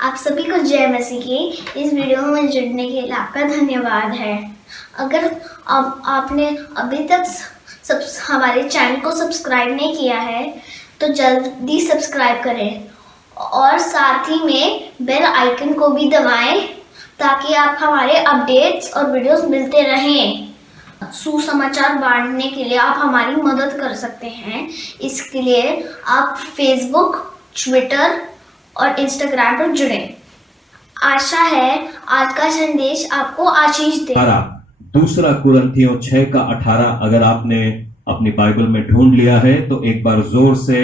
आप सभी को जय मसीह की। इस वीडियो में जुड़ने के लिए आपका धन्यवाद है। अगर आपने अभी तक हमारे चैनल को सब्सक्राइब नहीं किया है तो जल्दी सब्सक्राइब करें और साथ ही में बेल आइकन को भी दबाएं ताकि आप हमारे अपडेट्स और वीडियोस मिलते रहें। सुसमाचार बांटने के लिए आप हमारी मदद कर सकते हैं। इसके लिए आप फेसबुक, ट्विटर और इंस्टाग्राम पर जुड़ें। आशा है आज का संदेश आपको आशीष दे। दूसरा कुरिन्थियों 6:18 अगर आपने अपनी बाइबल में ढूंढ लिया है तो एक बार जोर से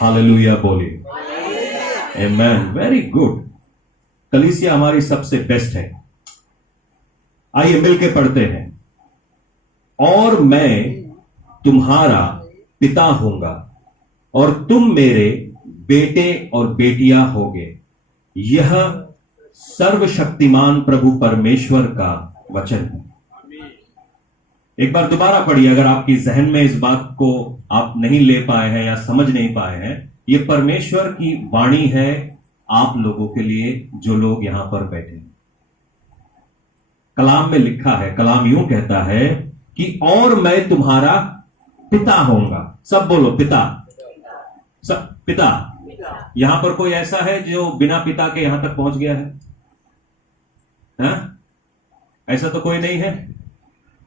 हालेलुया बोलिए। आमेन। Very good. कलीसिया हमारी सबसे बेस्ट है। आइए मिलके पढ़ते हैं। और मैं तुम्हारा पिता होऊंगा और तुम मेरे बेटे और बेटियां होगे। यह सर्वशक्तिमान प्रभु परमेश्वर का वचन है। एक बार दोबारा पढ़िए अगर आपकी जहन में इस बात को आप नहीं ले पाए हैं या समझ नहीं पाए हैं। यह परमेश्वर की वाणी है आप लोगों के लिए जो लोग यहां पर बैठे हैं। कलाम में लिखा है, कलाम यूं कहता है कि और मैं तुम्हारा पिता होऊंगा। सब बोलो पिता। सब पिता। यहां पर कोई ऐसा है जो बिना पिता के यहां तक पहुंच गया है? ऐसा तो कोई नहीं है।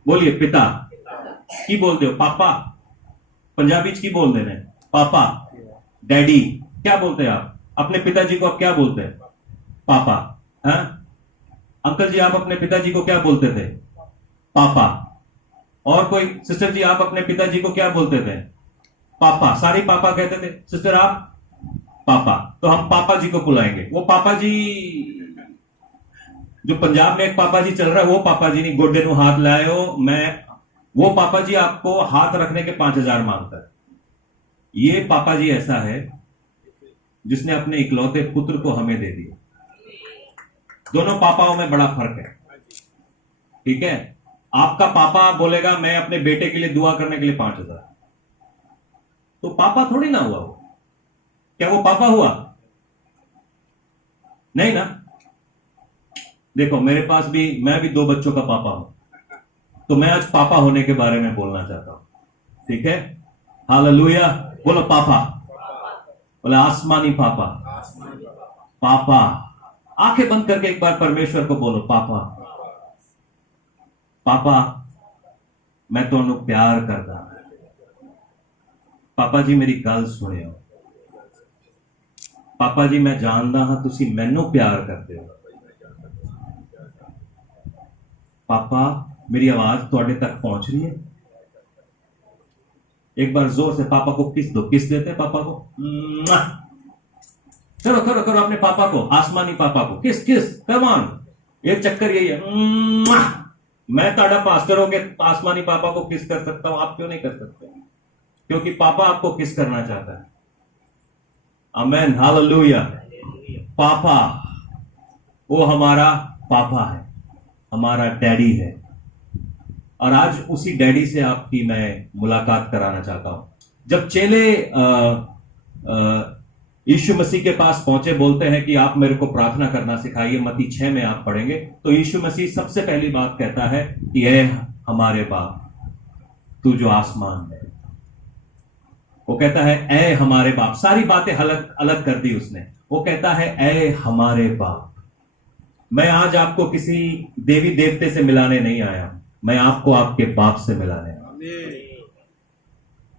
बोलिए पिता। की बोलते हो? पापा। पंजाबी की बोल देने पापा, डैडी। क्या बोलते हैं आप अपने पिताजी को? आप क्या बोलते हैं? पापा। अंकल जी आप अपने पिताजी को क्या बोलते थे? पापा। और कोई? सिस्टर जी आप अपने पिताजी को क्या बोलते थे? पापा। सारी पापा कहते थे। सिस्टर आप? पापा। तो हम पापा जी को बुलाएंगे। वो पापा जी जो पंजाब में एक पापा जी चल रहा है वो पापा जी नहीं। गोडे नु हाथ लाए हो। वो पापा जी आपको हाथ रखने के 5,000 मांगता है। ये पापा जी ऐसा है जिसने अपने इकलौते पुत्र को हमें दे दिया। दोनों पापाओं में बड़ा फर्क है। ठीक है। आपका पापा बोलेगा मैं अपने बेटे के लिए दुआ करने के लिए 5,000, तो पापा थोड़ी ना हुआ वो। क्या वो पापा हुआ? नहीं ना। देखो मेरे पास भी, मैं भी 2 बच्चों का पापा हूं, तो मैं आज पापा होने के बारे में बोलना चाहता हूं। ठीक है। हालेलुया। बोलो पापा। बोलो आसमानी पापा। पापा। आंखें बंद करके एक बार परमेश्वर को बोलो पापा। पापा मैं तुहानू प्यार करदा। पापा जी मेरी गल सुनियो। पापा जी मैं जानदा हां तुसी मैनू प्यार करदे हो। पापा मेरी आवाज तुहाडे तक पहुंच रही है? एक बार जोर से पापा को किस दो। किस देते हैं पापा को? करो करो करो अपने पापा को, आसमानी पापा को किस किस। Come on. एक चक्कर यही है। मैं ताड़ा पास्टर होके आसमानी पापा को किस कर सकता हूं, आप क्यों नहीं कर सकते? क्योंकि पापा आपको किस करना चाहता है। आमेन। हालेलुया। पापा वो हमारा पापा है, हमारा डैडी है। और आज उसी डैडी से आपकी मैं मुलाकात कराना चाहता हूं। जब चेले यीशु मसीह के पास पहुंचे, बोलते हैं कि आप मेरे को प्रार्थना करना सिखाइए। मत्ती 6 में आप पढ़ेंगे तो यीशु मसीह सबसे पहली बात कहता है कि ऐ हमारे बाप तू जो आसमान में। वो कहता है ऐ हमारे बाप। सारी बातें अलग अलग कर दी उसने। वो कहता है ऐ हमारे बाप। मैं आज आपको किसी देवी देवते से मिलाने नहीं आया, मैं आपको आपके बाप से मिलाने आया,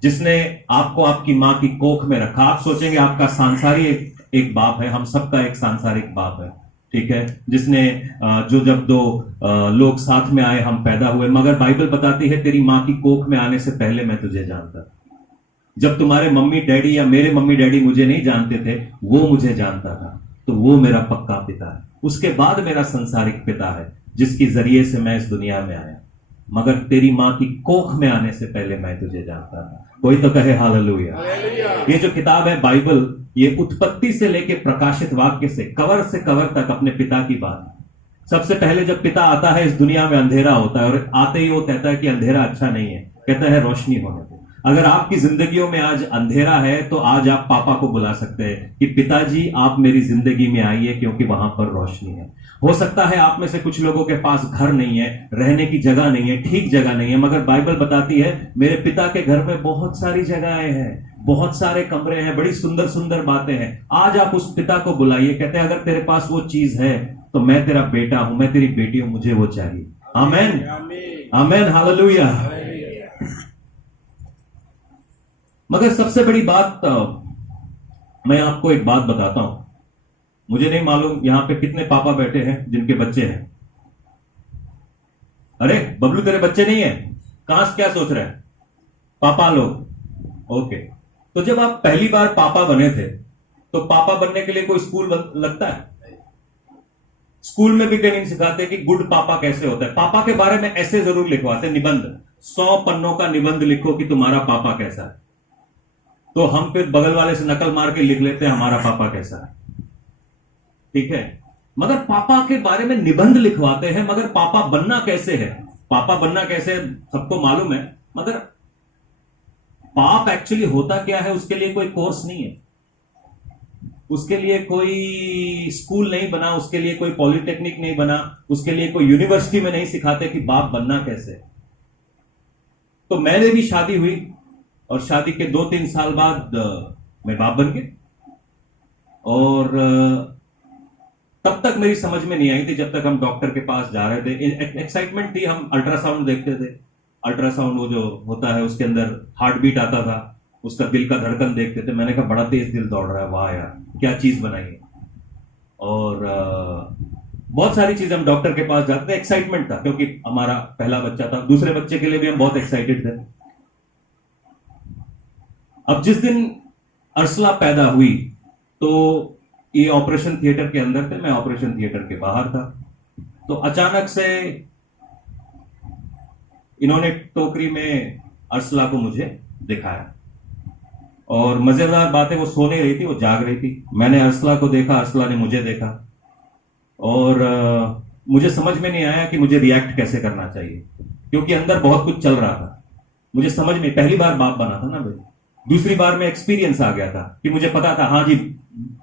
जिसने आपको आपकी मां की कोख में रखा। आप सोचेंगे आपका सांसारिक एक बाप है, हम सबका एक सांसारिक बाप है। ठीक है। जिसने जो जब 2 लोग साथ में आए हम पैदा हुए, मगर बाइबल बताती है तेरी मां की कोख में आने से पहले मैं तुझे जानता। जब तुम्हारे मम्मी डैडी या मेरे मम्मी डैडी मुझे नहीं जानते थे, वो मुझे जानता था। तो वो मेरा पक्का पिता है। उसके बाद मेरा संसारिक पिता है जिसके जरिए से मैं इस दुनिया में आया। मगर तेरी मां की कोख में आने से पहले मैं तुझे जानता था। कोई तो कहे हालेलुया। ये जो किताब है बाइबल, ये उत्पत्ति से लेके प्रकाशित वाक्य से कवर तक अपने पिता की बात है। सबसे पहले जब पिता आता है इस दुनिया में अंधेरा होता है और आते ही वो कहता है कि अंधेरा अच्छा नहीं है, कहता है रोशनी होने दो। अगर आपकी जिंदगियों में आज अंधेरा है तो आज आप पापा को बुला सकते हैं कि पिताजी आप मेरी जिंदगी में आइए, क्योंकि वहां पर रोशनी है। हो सकता है आप में से कुछ लोगों के पास घर नहीं है, रहने की जगह नहीं है, ठीक जगह नहीं है, मगर बाइबल बताती है मेरे पिता के घर में बहुत सारी जगहें हैं, बहुत सारे कमरे हैं, बड़ी सुंदर सुंदर बातें हैं। आज आप उस पिता को बुलाइए। कहते हैं अगर तेरे पास वो चीज है तो मैं तेरा बेटा हूं, मैं तेरी बेटी हूं, मुझे वो चाहिए। आमेन, आमेन, हालेलुया। मगर सबसे बड़ी बात, मैं आपको एक बात बताता हूं। मुझे नहीं मालूम यहां पे कितने पापा बैठे हैं जिनके बच्चे हैं। अरे बबलू, तेरे बच्चे नहीं है? कहां से क्या सोच रहे हैं पापा लोग? ओके, तो जब आप पहली बार पापा बने थे तो पापा बनने के लिए कोई स्कूल लगता है? स्कूल में भी ट्रेनिंग सिखाते हैं कि गुड पापा कैसे होता है। पापा के बारे में ऐसे जरूर लिखवाते, निबंध, 100 पन्नों का निबंध लिखो कि तुम्हारा पापा कैसा है। तो हम फिर बगल वाले से नकल मार के लिख लेते हैं हमारा पापा कैसा है। ठीक है, मगर पापा के बारे में निबंध लिखवाते हैं, मगर पापा बनना कैसे है, पापा बनना कैसे है सबको मालूम है, मगर पाप एक्चुअली होता क्या है उसके लिए कोई कोर्स नहीं है, उसके लिए कोई स्कूल नहीं बना, उसके लिए कोई पॉलिटेक्निक नहीं बना, उसके लिए कोई यूनिवर्सिटी में नहीं सिखाते कि बाप बनना कैसे। तो मैंने भी शादी हुई और शादी के 2-3 साल बाद मैं बाप बन गया। और तब तक मेरी समझ में नहीं आई थी जब तक हम डॉक्टर के पास जा रहे थे। एक्साइटमेंट थी, हम अल्ट्रासाउंड देखते थे। अल्ट्रासाउंड वो जो होता है उसके अंदर हार्ट बीट आता था, उसका दिल का धड़कन देखते थे। मैंने कहा बड़ा तेज दिल दौड़ रहा है, वाह यार क्या चीज बनाई है। और बहुत सारी चीजें हम डॉक्टर के पास जाते थे, एक्साइटमेंट था क्योंकि हमारा पहला बच्चा था। दूसरे बच्चे के लिए भी हम बहुत एक्साइटेड थे। अब जिस दिन अर्सला पैदा हुई तो ये ऑपरेशन थिएटर के अंदर थे, मैं ऑपरेशन थिएटर के बाहर था। तो अचानक से इन्होंने टोकरी में अर्सला को मुझे दिखाया और मजेदार बात है वो सो नहीं रही थी, वो जाग रही थी। मैंने अर्सला को देखा, अर्सला ने मुझे देखा और मुझे समझ में नहीं आया कि मुझे रिएक्ट कैसे करना चाहिए, क्योंकि अंदर बहुत कुछ चल रहा था। मुझे समझ में, पहली बार बाप बना था ना भाई, दूसरी बार में एक्सपीरियंस आ गया था कि मुझे पता था हाँ जी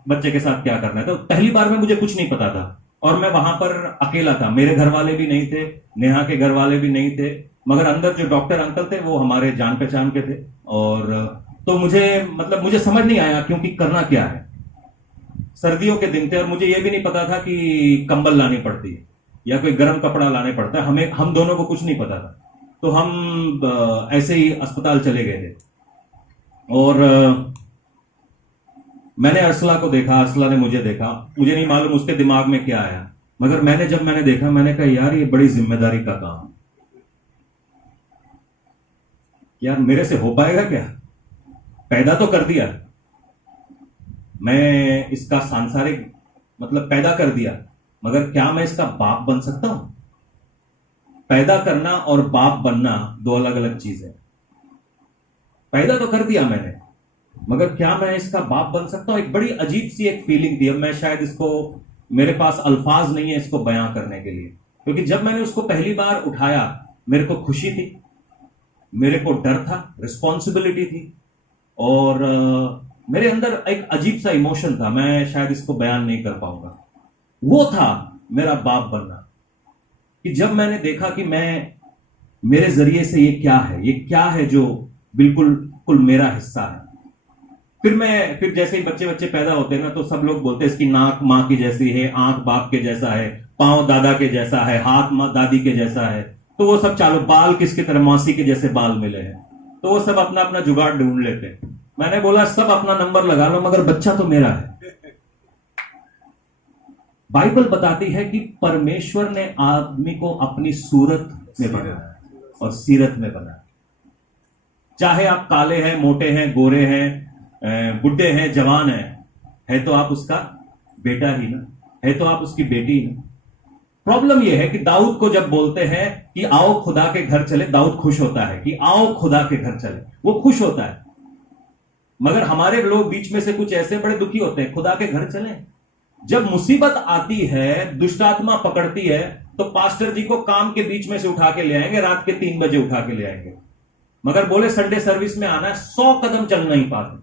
बच्चे के साथ क्या करना है। तो पहली बार में मुझे कुछ नहीं पता था और मैं वहां पर अकेला था, मेरे घर वाले भी नहीं थे, नेहा के घर वाले भी नहीं थे, मगर अंदर जो डॉक्टर अंकल थे वो हमारे जान पहचान के थे। और तो मुझे समझ नहीं आया क्योंकि करना क्या है। सर्दियों के दिन थे और मुझे यह भी नहीं पता था कि कंबल लानी पड़ती है या कोई गर्म कपड़ा लाने पड़ता है, हम दोनों को कुछ नहीं पता था। तो हम ऐसे ही अस्पताल चले गए थे और मैंने अर्सला को देखा, अर्सला ने मुझे देखा। मुझे नहीं मालूम उसके दिमाग में क्या आया, मगर जब मैंने देखा मैंने कहा यार ये बड़ी जिम्मेदारी का काम, यार मेरे से हो पाएगा क्या? पैदा तो कर दिया मैं, इसका सांसारिक पैदा कर दिया, मगर क्या मैं इसका बाप बन सकता हूं? पैदा करना और बाप बनना दो अलग अलग चीज है। पैदा तो कर दिया मैंने, मगर क्या मैं इसका बाप बन सकता हूं? एक बड़ी अजीब सी एक फीलिंग थी। अब मैं शायद इसको, मेरे पास अल्फाज नहीं है इसको बयां करने के लिए, क्योंकि जब मैंने उसको पहली बार उठाया मेरे को खुशी थी, मेरे को डर था, रिस्पॉन्सिबिलिटी थी और मेरे अंदर एक अजीब सा इमोशन था, मैं शायद इसको बयान नहीं कर पाऊंगा। वो था मेरा बाप बनना, कि जब मैंने देखा कि मेरे जरिए से ये क्या है जो बिल्कुल मेरा हिस्सा है। फिर जैसे ही बच्चे पैदा होते हैं ना तो सब लोग बोलते हैं इसकी नाक माँ की जैसी है, आंख बाप के जैसा है, पांव दादा के जैसा है, हाथ माँ दादी के जैसा है। तो वो सब चालू, बाल किसकी तरह मौसी के जैसे बाल मिले हैं, तो वो सब अपना अपना जुगाड़ ढूंढ लेते हैं। मैंने बोला सब अपना नंबर लगा लो, मगर बच्चा तो मेरा है। बाइबल बताती है कि परमेश्वर ने आदमी को अपनी सूरत में बनाया और सीरत में बनाया। चाहे आप काले हैं, मोटे हैं, गोरे हैं, बुढ़े हैं, जवान हैं, है तो आप उसका बेटा ही ना, है तो आप उसकी बेटी ही ना। प्रॉब्लम यह है कि दाऊद को जब बोलते हैं कि आओ खुदा के घर चले, दाऊद खुश होता है कि आओ खुदा के घर चले, वो खुश होता है। मगर हमारे लोग बीच में से कुछ ऐसे बड़े दुखी होते हैं, खुदा के घर चले। जब मुसीबत आती है, दुष्टात्मा पकड़ती है, तो पास्टर जी को काम के बीच में से उठा के ले आएंगे, रात के 3 बजे उठा के ले आएंगे। मगर बोले संडे सर्विस में आना है, 100 कदम चल नहीं पाते,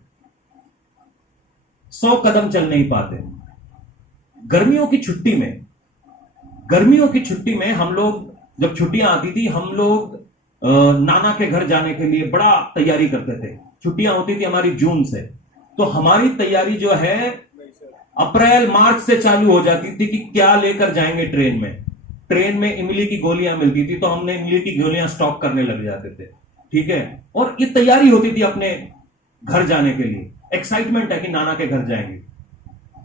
100 कदम चल नहीं पाते। गर्मियों की छुट्टी में हम लोग, जब छुट्टियां आती थी, हम लोग नाना के घर जाने के लिए बड़ा तैयारी करते थे। छुट्टियां होती थी हमारी जून से, तो हमारी तैयारी जो है अप्रैल मार्च से चालू हो जाती थी कि क्या लेकर जाएंगे ट्रेन में। ट्रेन में इमली की गोलियां मिलती थी, तो हमने इमली की गोलियां स्टॉक करने लग जाते थे, ठीक है। और ये तैयारी होती थी अपने घर जाने के लिए, एक्साइटमेंट है कि नाना के घर जाएंगे,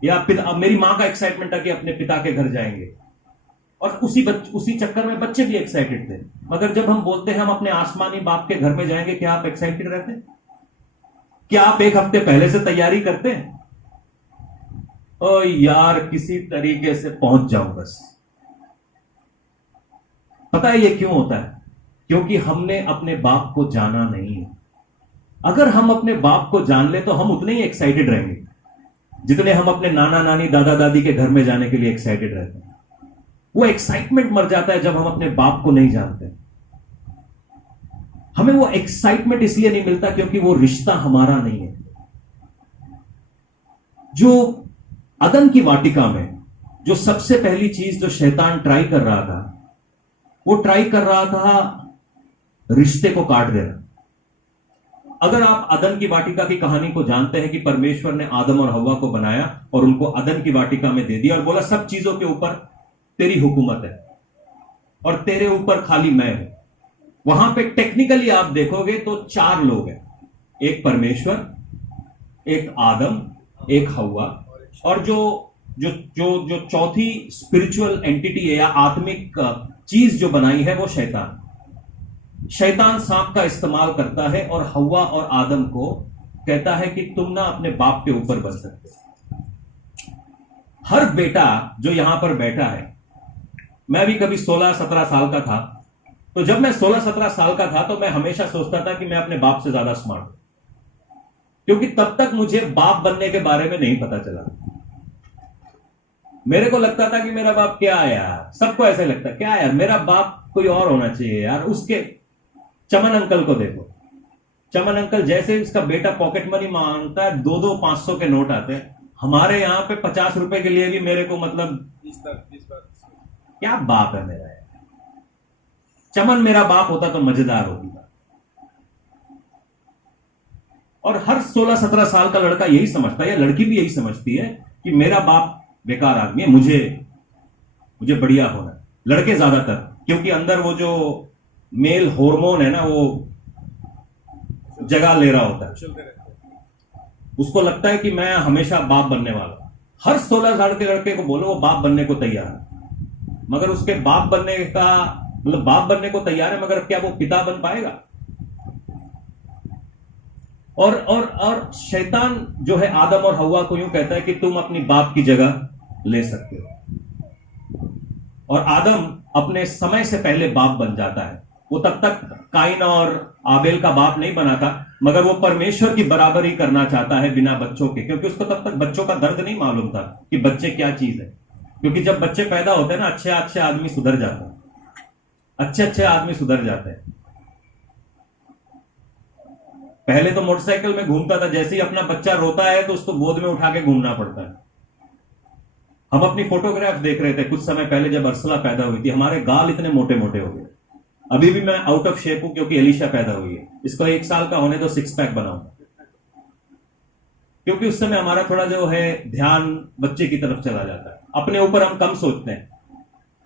या मेरी मां का एक्साइटमेंट है कि अपने पिता के घर जाएंगे, और उसी चक्कर में बच्चे भी एक्साइटेड थे। मगर जब हम बोलते हैं हम अपने आसमानी बाप के घर में जाएंगे, क्या आप एक्साइटेड रहते हैं? क्या आप एक हफ्ते पहले से तैयारी करते हैं? ओ यार, किसी तरीके से पहुंच जाऊं बस। पता है ये क्यों होता है? क्योंकि हमने अपने बाप को जाना नहीं है। अगर हम अपने बाप को जान ले तो हम उतने ही एक्साइटेड रहेंगे जितने हम अपने नाना नानी दादा दादी के घर में जाने के लिए एक्साइटेड रहते हैं। वो एक्साइटमेंट मर जाता है जब हम अपने बाप को नहीं जानते। हमें वो एक्साइटमेंट इसलिए नहीं मिलता क्योंकि वो रिश्ता हमारा नहीं है। जो अदन की वाटिका में जो सबसे पहली चीज जो शैतान ट्राई कर रहा था, वो ट्राई कर रहा था रिश्ते को काट देना। अगर आप अदन की वाटिका की कहानी को जानते हैं कि परमेश्वर ने आदम और हव्वा को बनाया और उनको अदन की वाटिका में दे दिया और बोला सब चीजों के ऊपर तेरी हुकूमत है और तेरे ऊपर खाली मैं हूं। वहां पे टेक्निकली आप देखोगे तो 4 लोग हैं, एक परमेश्वर, एक आदम, एक हव्वा, और जो चौथी स्पिरिचुअल एंटिटी है या आत्मिक चीज जो बनाई है वो शैतान। शैतान सांप का इस्तेमाल करता है और हव्वा और आदम को कहता है कि तुम ना अपने बाप के ऊपर बन सकते। हर बेटा जो यहां पर बैठा है, मैं भी कभी 16-17 साल का था, तो जब मैं 16-17 साल का था तो मैं हमेशा सोचता था कि मैं अपने बाप से ज्यादा स्मार्ट हूं, क्योंकि तब तक मुझे बाप बनने के बारे में नहीं पता चला। मेरे को लगता था कि मेरा बाप क्या है यार, सबको ऐसे लगता क्या यार मेरा बाप कोई और होना चाहिए यार। उसके चमन अंकल को देखो, चमन अंकल जैसे ही उसका बेटा पॉकेट मनी मांगता है, 2-2 500 के नोट आते हैं। हमारे यहां पे 50 रुपए के लिए भी मेरे को मतलब 20 क्या बाप है मेरा यार। चमन मेरा बाप होता तो मजेदार होती। और हर 16-17 साल का लड़का यही समझता है, या लड़की भी यही समझती है कि मेरा बाप बेकार आदमी है, मुझे बढ़िया होना है। लड़के ज्यादातर, क्योंकि अंदर वो जो मेल हार्मोन है ना, वो जगह ले रहा होता है, उसको लगता है कि मैं हमेशा बाप बनने वाला। हर 16 साल के लड़के को बोलो वो बाप बनने को तैयार है, मगर उसके बाप बनने का मतलब बाप बनने को तैयार है, मगर क्या वो पिता बन पाएगा? और शैतान जो है आदम और हव्वा को यूं कहता है कि तुम अपनी बाप की जगह ले सकते हो। और आदम अपने समय से पहले बाप बन जाता है। वो तब तक काइन और आबेल का बाप नहीं बना था, मगर वो परमेश्वर की बराबरी करना चाहता है बिना बच्चों के, क्योंकि उसको तब तक बच्चों का दर्द नहीं मालूम था कि बच्चे क्या चीज है। क्योंकि जब बच्चे पैदा होते हैं ना, अच्छे आदमी सुधर जाते हैं, अच्छे आदमी सुधर जाते हैं। पहले तो मोटरसाइकिल में घूमता था, जैसे ही अपना बच्चा रोता है तो उसको गोद में उठा के घूमना पड़ता है। हम अपनी फोटोग्राफ देख रहे थे कुछ समय पहले, जब अर्सला पैदा हुई थी, हमारे गाल इतने मोटे मोटे हो गए। अभी भी मैं आउट ऑफ शेप हूं क्योंकि एलिशा पैदा हुई है। इसको 1 साल का होने तो 6 पैक बनाऊंगा, क्योंकि उस समय हमारा थोड़ा जो है ध्यान बच्चे की तरफ चला जाता है। अपने ऊपर हम कम सोचते हैं,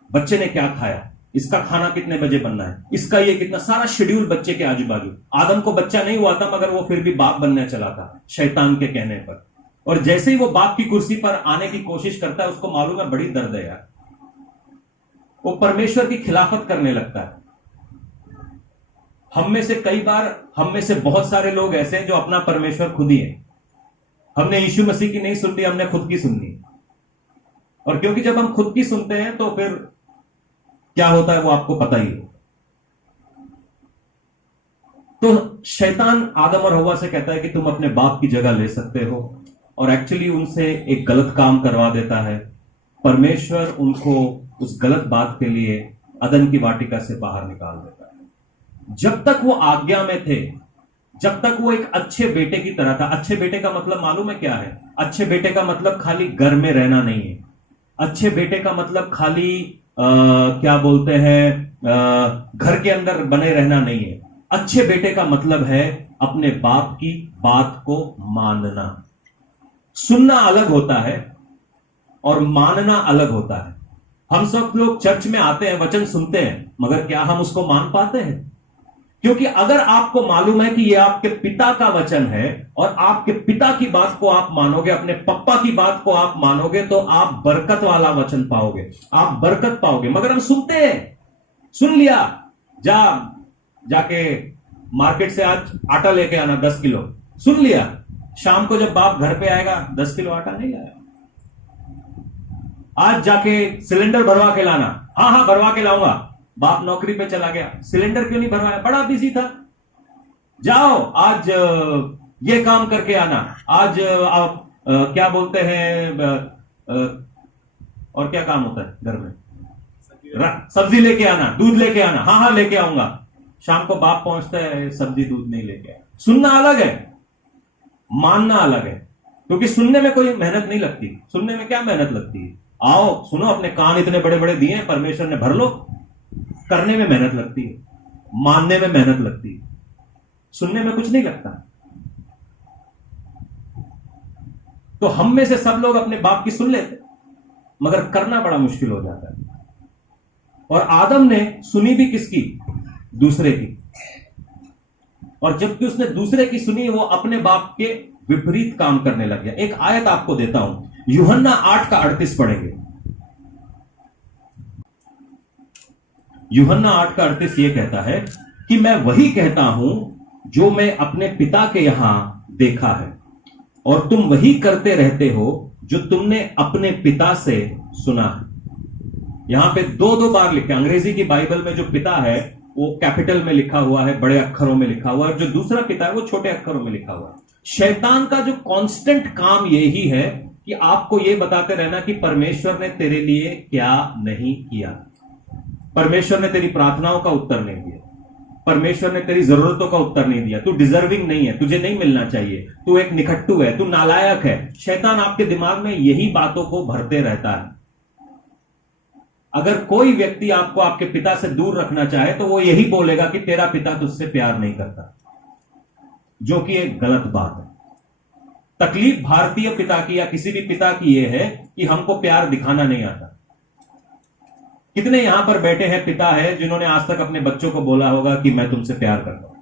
बच्चे ने क्या खाया, इसका खाना कितने बजे बनना है, इसका ये कितना, सारा शेड्यूल बच्चे के आजू बाजू। आदम को बच्चा नहीं हुआ था, मगर वो फिर भी बाप बनने चला था शैतान के कहने पर। और जैसे ही वो बाप की कुर्सी पर आने की कोशिश करता है, उसको मालूम है बड़ी दर्द है यार, वो परमेश्वर की खिलाफत करने लगता है। हम में से बहुत सारे लोग ऐसे हैं जो अपना परमेश्वर खुद ही है। हमने यीशु मसीह की नहीं सुननी, हमने खुद की सुननी। और क्योंकि जब हम खुद की सुनते हैं तो फिर क्या होता है वो आपको पता ही है। तो शैतान आदम और हव्वा से कहता है कि तुम अपने बाप की जगह ले सकते हो, और एक्चुअली उनसे एक गलत काम करवा देता है। परमेश्वर उनको उस गलत बात के लिए अदन की वाटिका से बाहर निकाल देता है। जब तक वो आज्ञा में थे, जब तक वो एक अच्छे बेटे की तरह था। अच्छे बेटे का मतलब मालूम है क्या है? अच्छे बेटे का मतलब खाली घर में रहना नहीं है। अच्छे बेटे का मतलब खाली क्या बोलते हैं, घर के अंदर बने रहना नहीं है। अच्छे बेटे का मतलब है अपने बाप की बात को मानना। सुनना अलग होता है और मानना अलग होता है। हम सब लोग चर्च में आते हैं, वचन सुनते हैं, मगर क्या हम उसको मान पाते हैं? क्योंकि अगर आपको मालूम है कि यह आपके पिता का वचन है और आपके पिता की बात को आप मानोगे, अपने पप्पा की बात को आप मानोगे, तो आप बरकत वाला वचन पाओगे, आप बरकत पाओगे। मगर हम सुनते हैं, सुन लिया, जाके मार्केट से आज आटा लेके आना 10 किलो, सुन लिया। शाम को जब बाप घर पे आएगा 10 किलो आटा नहीं लाया। आज जाके सिलेंडर भरवा के लाना, हाँ हाँ भरवा के लाऊंगा। बाप नौकरी पे चला गया, सिलेंडर क्यों नहीं भरवाया? बड़ा बिजी था। जाओ आज ये काम करके आना, आज आप क्या बोलते हैं, और क्या काम होता है घर में? सब्जी लेके आना, दूध लेके आना, हाँ हाँ लेके आऊंगा। शाम को बाप पहुंचता है, सब्जी दूध नहीं लेके आया। सुनना अलग है, मानना अलग है। क्योंकि सुनने में कोई मेहनत नहीं लगती। सुनने में क्या मेहनत लगती है? आओ सुनो, अपने कान इतने बड़े बड़े दिए हैं परमेश्वर ने, भर लो। करने में मेहनत लगती है, मानने में मेहनत लगती है, सुनने में कुछ नहीं लगता। तो हम में से सब लोग अपने बाप की सुन लेते, मगर करना बड़ा मुश्किल हो जाता है। और आदम ने सुनी भी किसकी? दूसरे की। और जबकि उसने दूसरे की सुनी, वो अपने बाप के विपरीत काम करने लग गया। एक आयत आपको देता हूं, यूहन्ना 8:38 पढ़ेंगे। यूहन्ना 8:38 यह कहता है कि मैं वही कहता हूं जो मैं अपने पिता के यहां देखा है, और तुम वही करते रहते हो जो तुमने अपने पिता से सुना है। यहां पे दो बार लिखा, अंग्रेजी की बाइबल में जो पिता है वो कैपिटल में लिखा हुआ है, बड़े अक्षरों में लिखा हुआ है, और जो दूसरा पिता है वो छोटे अक्षरों में लिखा हुआ है। शैतान का जो कांस्टेंट काम यही है कि आपको यह बताते रहना कि परमेश्वर ने तेरे लिए क्या नहीं किया, परमेश्वर ने तेरी प्रार्थनाओं का उत्तर नहीं दिया, परमेश्वर ने तेरी जरूरतों का उत्तर नहीं दिया, तू डिजर्विंग नहीं है, तुझे नहीं मिलना चाहिए, तू एक निखट्टू है, तू नालायक है। शैतान आपके दिमाग में यही बातों को भरते रहता है। अगर कोई व्यक्ति आपको आपके पिता से दूर रखना चाहे तो वो यही बोलेगा कि तेरा पिता तुझसे प्यार नहीं करता, जो कि एक गलत बात है। तकलीफ भारतीय पिता की या किसी भी पिता की यह है कि हमको प्यार दिखाना नहीं आता। कितने यहां पर बैठे हैं पिता है जिन्होंने आज तक अपने बच्चों को बोला होगा कि मैं तुमसे प्यार करता हूं?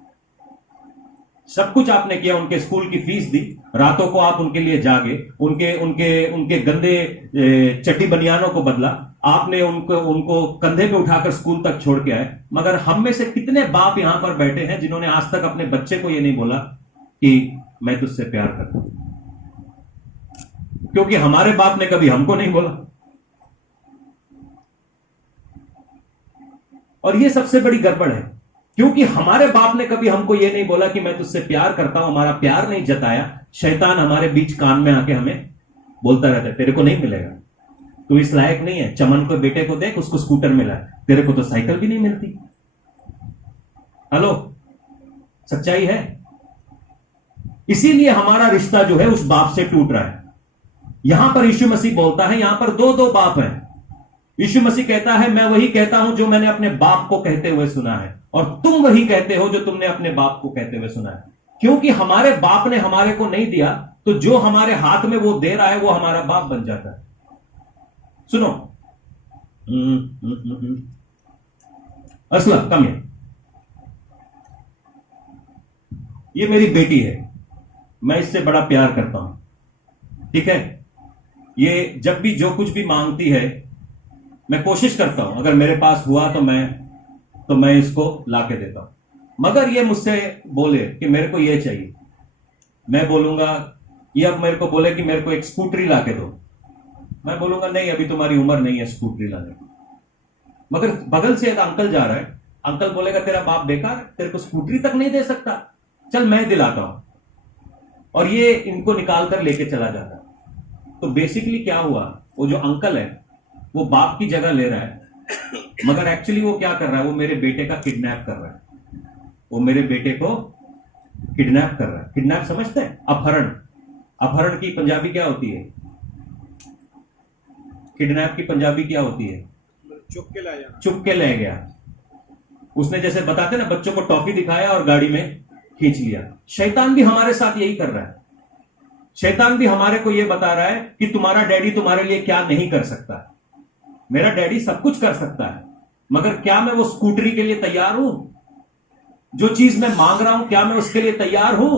सब कुछ आपने किया, उनके स्कूल की फीस दी, रातों को आप उनके लिए जागे, उनके उनके उनके गंदे चट्टी बनियानों को बदला, आपने उनको कंधे पे उठाकर स्कूल तक छोड़ के आए। मगर हम में से कितने बाप यहां पर बैठे हैं जिन्होंने आज तक अपने बच्चे को यह नहीं बोला कि मैं तुझसे प्यार करता हूं? क्योंकि हमारे बाप ने कभी हमको नहीं बोला। और यह सबसे बड़ी गड़बड़ है, क्योंकि हमारे बाप ने कभी हमको यह नहीं बोला कि मैं तुझसे प्यार करता हूं, हमारा प्यार नहीं जताया। शैतान हमारे बीच कान में आके हमें बोलता रहता है, तेरे को नहीं मिलेगा, तू इस लायक नहीं है। चमन को बेटे को देख, उसको स्कूटर मिला, तेरे को तो साइकिल भी नहीं मिलती। हेलो, सच्चाई है। इसीलिए हमारा रिश्ता जो है उस बाप से टूट रहा है। यहां पर यीशु मसीह बोलता है, यहां पर दो बाप हैं। यीशु मसीह कहता है, मैं वही कहता हूं जो मैंने अपने बाप को कहते हुए सुना है, और तुम वही कहते हो जो तुमने अपने बाप को कहते हुए सुना है। क्योंकि हमारे बाप ने हमारे को नहीं दिया, तो जो हमारे हाथ में वो दे रहा है वो हमारा बाप बन जाता है। सुनो, असलम कम है, ये मेरी बेटी है, मैं इससे बड़ा प्यार करता हूं, ठीक है। ये जब भी जो कुछ भी मांगती है मैं कोशिश करता हूं, अगर मेरे पास हुआ तो मैं इसको लाके देता हूं। मगर ये मुझसे बोले कि मेरे को ये चाहिए, मैं बोलूंगा, ये अब मेरे को बोले कि मेरे को एक स्कूटरी लाके दो, मैं बोलूंगा नहीं, अभी तुम्हारी उम्र नहीं है स्कूटरी लाने की। मगर बगल से एक अंकल जा रहा है, अंकल बोलेगा तेरा बाप बेकार, तेरे को स्कूटरी तक नहीं दे सकता, चल मैं दिलाता हूं, और ये इनको निकाल कर लेके चला जाता है। तो बेसिकली क्या हुआ, वो जो अंकल है वो बाप की जगह ले रहा है, मगर एक्चुअली वो क्या कर रहा है, वो मेरे बेटे का किडनैप कर रहा है। वो मेरे बेटे को किडनैप कर रहा है। किडनैप समझते हैं? अपहरण। अपहरण की पंजाबी क्या होती है? किडनैप की पंजाबी क्या होती है? चुप के ला जाना। चुप के ले गया। उसने जैसे बताते ना, बच्चों को टॉफी दिखाया और गाड़ी में खींच लिया। शैतान भी हमारे साथ यही कर रहा है। शैतान भी हमारे को यह बता रहा है कि तुम्हारा डैडी तुम्हारे लिए क्या नहीं कर सकता। मेरा डैडी सब कुछ कर सकता है, मगर क्या मैं वो स्कूटरी के लिए तैयार हूं? जो चीज मैं मांग रहा हूं, क्या मैं उसके लिए तैयार हूं?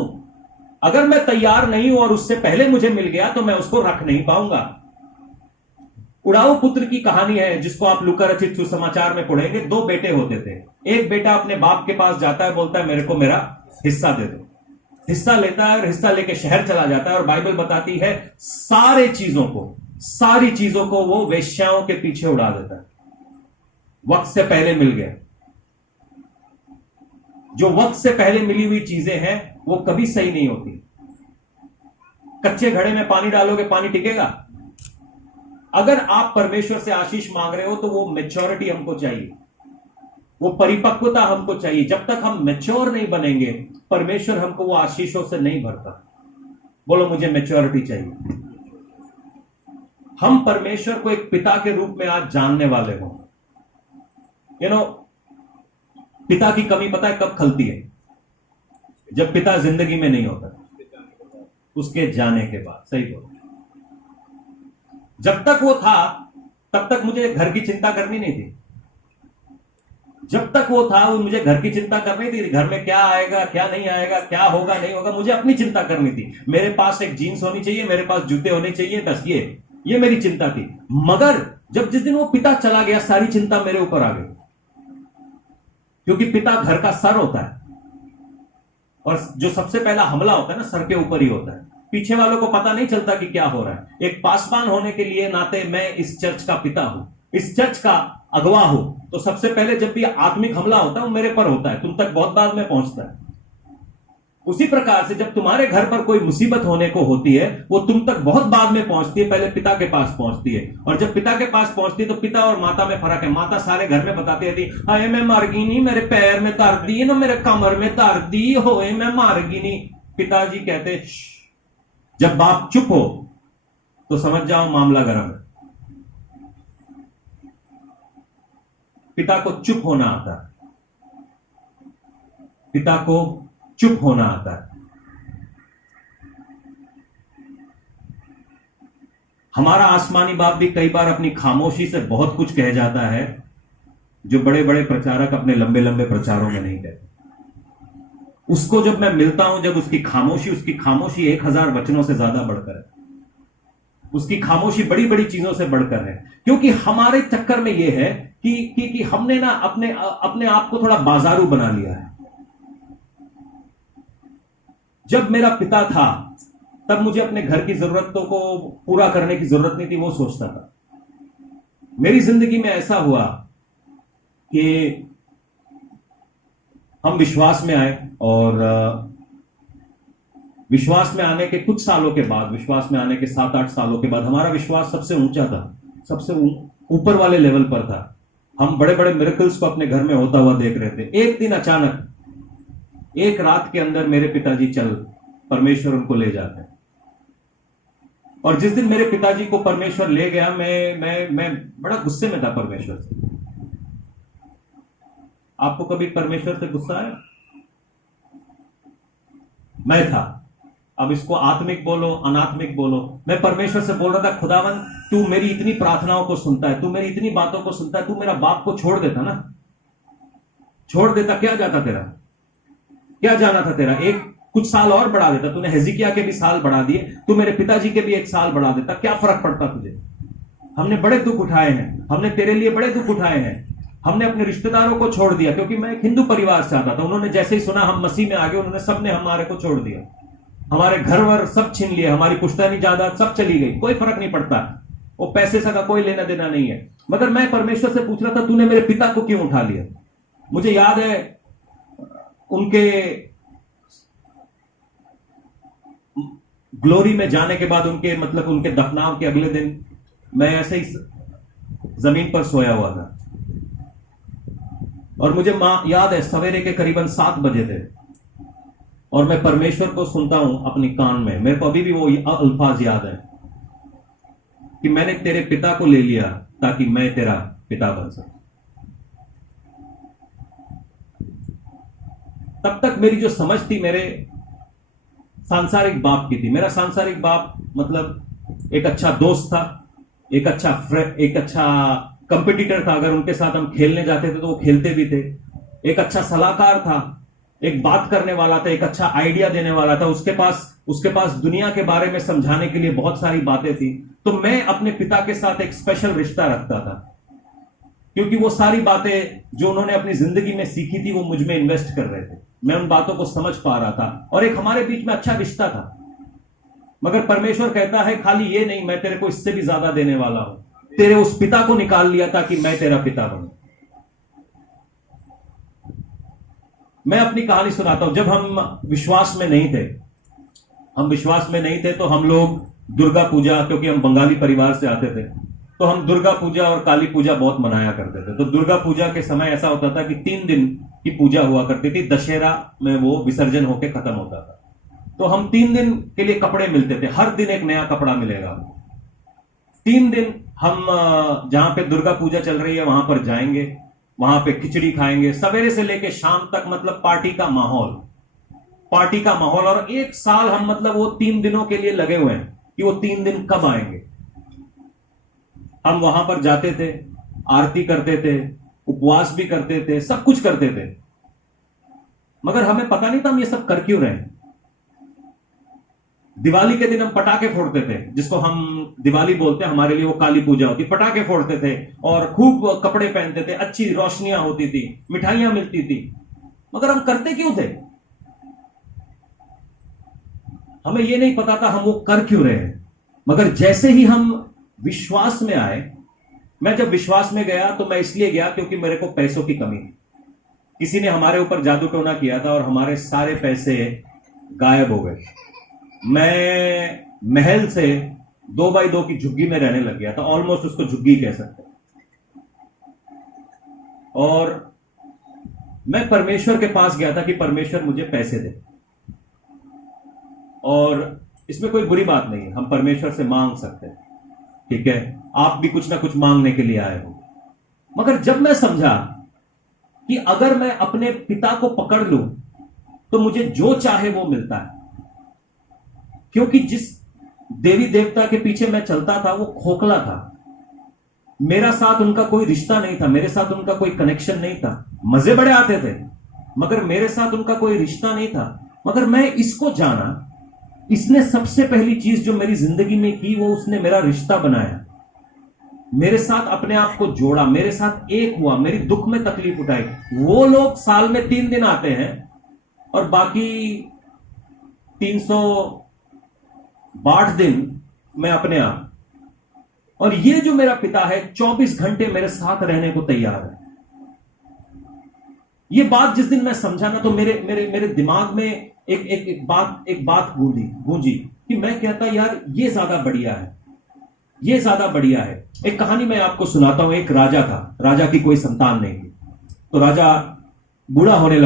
अगर मैं तैयार नहीं हूं और उससे पहले मुझे मिल गया तो मैं उसको रख नहीं पाऊंगा। उड़ाऊ पुत्र की कहानी है, जिसको आप लुका रचित सुसमाचार में पढ़ेंगे। 2 बेटे होते थे। एक बेटा अपने बाप के पास जाता है, बोलता है मेरे को मेरा हिस्सा दे दो। हिस्सा लेता है और हिस्सा लेके शहर चला जाता है। और बाइबल बताती है सारी चीजों को वो वेश्याओं के पीछे उड़ा देता है। वक्त से पहले मिल गया। जो वक्त से पहले मिली हुई चीजें हैं वो कभी सही नहीं होती। कच्चे घड़े में पानी डालोगे, पानी टिकेगा? अगर आप परमेश्वर से आशीष मांग रहे हो तो वो मैच्योरिटी हमको चाहिए, वो परिपक्वता हमको चाहिए। जब तक हम मैच्योर नहीं बनेंगे, परमेश्वर हमको वो आशीषों से नहीं भरता। बोलो, मुझे मैच्योरिटी चाहिए। हम परमेश्वर को एक पिता के रूप में आज जानने वाले हो। पिता की कमी पता है कब खलती है? जब पिता जिंदगी में नहीं होता, उसके जाने के बाद। सही बोलो। जब तक वो था तब तक मुझे घर की चिंता करनी नहीं थी। जब तक वो था मुझे घर की चिंता करनी थी। घर में क्या आएगा, क्या नहीं आएगा, क्या होगा नहीं होगा, मुझे अपनी चिंता करनी थी। मेरे पास एक जीन्स होनी चाहिए, मेरे पास जूते होने चाहिए, बस ये मेरी चिंता थी। मगर जिस दिन वो पिता चला गया, सारी चिंता मेरे ऊपर आ गई। क्योंकि पिता घर का सर होता है, और जो सबसे पहला हमला होता है ना, सर के ऊपर ही होता है। पीछे वालों को पता नहीं चलता कि क्या हो रहा है। एक पासवान होने के लिए नाते मैं इस चर्च का पिता हूं, इस चर्च का अगवा हूं, तो सबसे पहले जब भी आत्मिक हमला होता है वो मेरे पर होता है, तुम तक बहुत बाद में पहुंचता है। उसी प्रकार से जब तुम्हारे घर पर कोई मुसीबत होने को होती है, वो तुम तक बहुत बाद में पहुंचती है, पहले पिता के पास पहुंचती है। और जब पिता के पास पहुंचती है तो पिता और माता में फर्क है। माता सारे घर में बताती रहती, हाय मैं मर गई नहीं, मेरे पैर में दर्द दी ना, मेरे कमर में दर्द दी होए, मैं मर गई नहीं। पिताजी कहते जब बाप चुप हो तो समझ जाओ मामला गर्म है। पिता को चुप होना आता है। पिता को चुप होना आता है। हमारा आसमानी बाप भी कई बार अपनी खामोशी से बहुत कुछ कह जाता है, जो बड़े बड़े प्रचारक अपने लंबे लंबे प्रचारों में नहीं कहते। उसको जब मैं मिलता हूं, जब उसकी खामोशी 1000 वचनों से ज्यादा बढ़कर है। उसकी खामोशी बड़ी बड़ी चीजों से बढ़कर है। क्योंकि हमारे चक्कर में यह है कि हमने ना अपने आप को थोड़ा बाजारू बना लिया है। जब मेरा पिता था तब मुझे अपने घर की जरूरतों को पूरा करने की जरूरत नहीं थी, वो सोचता था। मेरी जिंदगी में ऐसा हुआ कि हम विश्वास में आए, और विश्वास में आने के कुछ सालों के बाद, विश्वास में आने के 7-8 सालों के बाद हमारा विश्वास सबसे ऊंचा था, सबसे ऊपर वाले लेवल पर था। हम बड़े बड़े मिरेकल्स को अपने घर में होता हुआ देख रहे थे। एक दिन अचानक, एक रात के अंदर मेरे पिताजी परमेश्वर उनको ले जाते हैं। और जिस दिन मेरे पिताजी को परमेश्वर ले गया, मैं बड़ा गुस्से में था परमेश्वर से। आपको कभी परमेश्वर से गुस्सा आया? मैं था। अब इसको आत्मिक बोलो, अनात्मिक बोलो, मैं परमेश्वर से बोल रहा था, खुदावन तू मेरी इतनी प्रार्थनाओं को सुनता है, तू मेरी इतनी बातों को सुनता है, तू मेरा बाप को छोड़ देता ना, छोड़ देता, क्या जाता तेरा, क्या जाना था तेरा? एक कुछ साल और बढ़ा देता, तूने हेजिकिया के भी साल बढ़ा दिए, तू मेरे पिताजी के भी 1 साल बढ़ा देता, क्या फर्क पड़ता तुझे? हमने बड़े दुख उठाए हैं, हमने तेरे लिए बड़े दुख उठाए हैं। हमने अपने रिश्तेदारों को छोड़ दिया, क्योंकि मैं एक हिंदू परिवार से आता था। उन्होंने जैसे ही सुना हम मसीह में आ गए, उन्होंने सबने हमारे को छोड़ दिया। हमारे घर वर सब छीन लिए, हमारी पुश्तैनी जायदाद सब चली गई, कोई फर्क नहीं पड़ता, वो पैसे से का कोई लेना देना नहीं है। मगर मैं परमेश्वर से पूछ रहा था, तूने मेरे पिता को क्यों उठा लिया? मुझे याद है उनके ग्लोरी में जाने के बाद, उनके दफनाव के अगले दिन मैं ऐसे ही जमीन पर सोया हुआ था, और मुझे याद है सवेरे के करीबन 7 बजे थे और मैं परमेश्वर को सुनता हूं अपनी कान में। मेरे को अभी भी वो अल्फाज याद है कि मैंने तेरे पिता को ले लिया ताकि मैं तेरा पिता बन सकूं। तब तक मेरी जो समझ थी मेरे सांसारिक बाप की थी। मेरा सांसारिक बाप मतलब एक अच्छा दोस्त था, एक अच्छा कंपटीटर था। अगर उनके साथ हम खेलने जाते थे तो वो खेलते भी थे। एक अच्छा सलाहकार था, एक बात करने वाला था, एक अच्छा आइडिया देने वाला था। उसके पास दुनिया के बारे में समझाने के लिए बहुत सारी बातें थी। तो मैं अपने पिता के साथ एक स्पेशल रिश्ता रखता था, क्योंकि वो सारी बातें जो उन्होंने अपनी जिंदगी में सीखी थी वो मुझ में इन्वेस्ट कर रहे थे। मैं उन बातों को समझ पा रहा था और एक हमारे बीच में अच्छा रिश्ता था। मगर परमेश्वर कहता है खाली ये नहीं, मैं तेरे को इससे भी ज्यादा देने वाला हूं। तेरे उस पिता को निकाल लिया ताकि मैं तेरा पिता बनूं। मैं अपनी कहानी सुनाता हूं। जब हम विश्वास में नहीं थे तो हम लोग दुर्गा पूजा, क्योंकि हम बंगाली परिवार से आते थे, तो हम दुर्गा पूजा और काली पूजा बहुत मनाया करते थे। तो दुर्गा पूजा के समय ऐसा होता था कि 3 दिन की पूजा हुआ करती थी। दशहरा में वो विसर्जन होकर खत्म होता था। तो हम 3 दिन के लिए कपड़े मिलते थे, हर दिन एक नया कपड़ा मिलेगा। 3 दिन हम जहां पे दुर्गा पूजा चल रही है वहां पर जाएंगे, वहां पे खिचड़ी खाएंगे, सवेरे से लेके शाम तक। मतलब पार्टी का माहौल। और एक साल हम मतलब वो 3 दिनों के लिए लगे हुए हैं कि वो 3 दिन कब आएंगे। हम वहां पर जाते थे, आरती करते थे, उपवास भी करते थे, सब कुछ करते थे। मगर हमें पता नहीं था हम ये सब कर क्यों रहे हैं। दिवाली के दिन हम पटाखे फोड़ते थे, जिसको हम दिवाली बोलते हैं, हमारे लिए वो काली पूजा होती। पटाखे फोड़ते थे और खूब कपड़े पहनते थे, अच्छी रोशनियां होती थी, मिठाइयां मिलती थी। मगर हम करते क्यों थे? हमें ये नहीं पता था हम वो कर क्यों रहे हैं। मगर जैसे ही हम विश्वास में आए, मैं जब विश्वास में गया तो मैं इसलिए गया क्योंकि मेरे को पैसों की कमी थी। किसी ने हमारे ऊपर जादू टोना किया था और हमारे सारे पैसे गायब हो गए। मैं महल से 2x2 की झुग्गी में रहने लग गया था, ऑलमोस्ट उसको झुग्गी कह सकते हैं। और मैं परमेश्वर के पास गया था कि परमेश्वर मुझे पैसे दे। और इसमें कोई बुरी बात नहीं है, हम परमेश्वर से मांग सकते हैं, ठीक है। आप भी कुछ ना कुछ मांगने के लिए आए हो। मगर जब मैं समझा कि अगर मैं अपने पिता को पकड़ लूं तो मुझे जो चाहे वो मिलता है, क्योंकि जिस देवी देवता के पीछे मैं चलता था वो खोखला था। मेरा साथ उनका कोई रिश्ता नहीं था, मेरे साथ उनका कोई कनेक्शन नहीं था। मजे बड़े आते थे मगर मेरे साथ उनका कोई रिश्ता नहीं था। मगर मैं इसको जाना, इसने सबसे पहली चीज जो मेरी जिंदगी में की वो उसने मेरा रिश्ता बनाया, मेरे साथ अपने आप को जोड़ा, मेरे साथ एक हुआ, मेरी दुख में तकलीफ उठाई। वो लोग साल में 3 दिन आते हैं और बाकी 362 दिन मैं अपने आप। और ये जो मेरा पिता है 24 घंटे मेरे साथ रहने को तैयार है। ये बात जिस दिन मैं समझा ना तो मेरे दिमाग में एक बात गूंजी कि मैं कहता यार ये ज्यादा बढ़िया है, ये ज्यादा बढ़िया है। एक कहानी मैं आपको सुनाता हूं। एक राजा था, राजा की कोई संतान नहीं थी। तो राजा बूढ़ा होने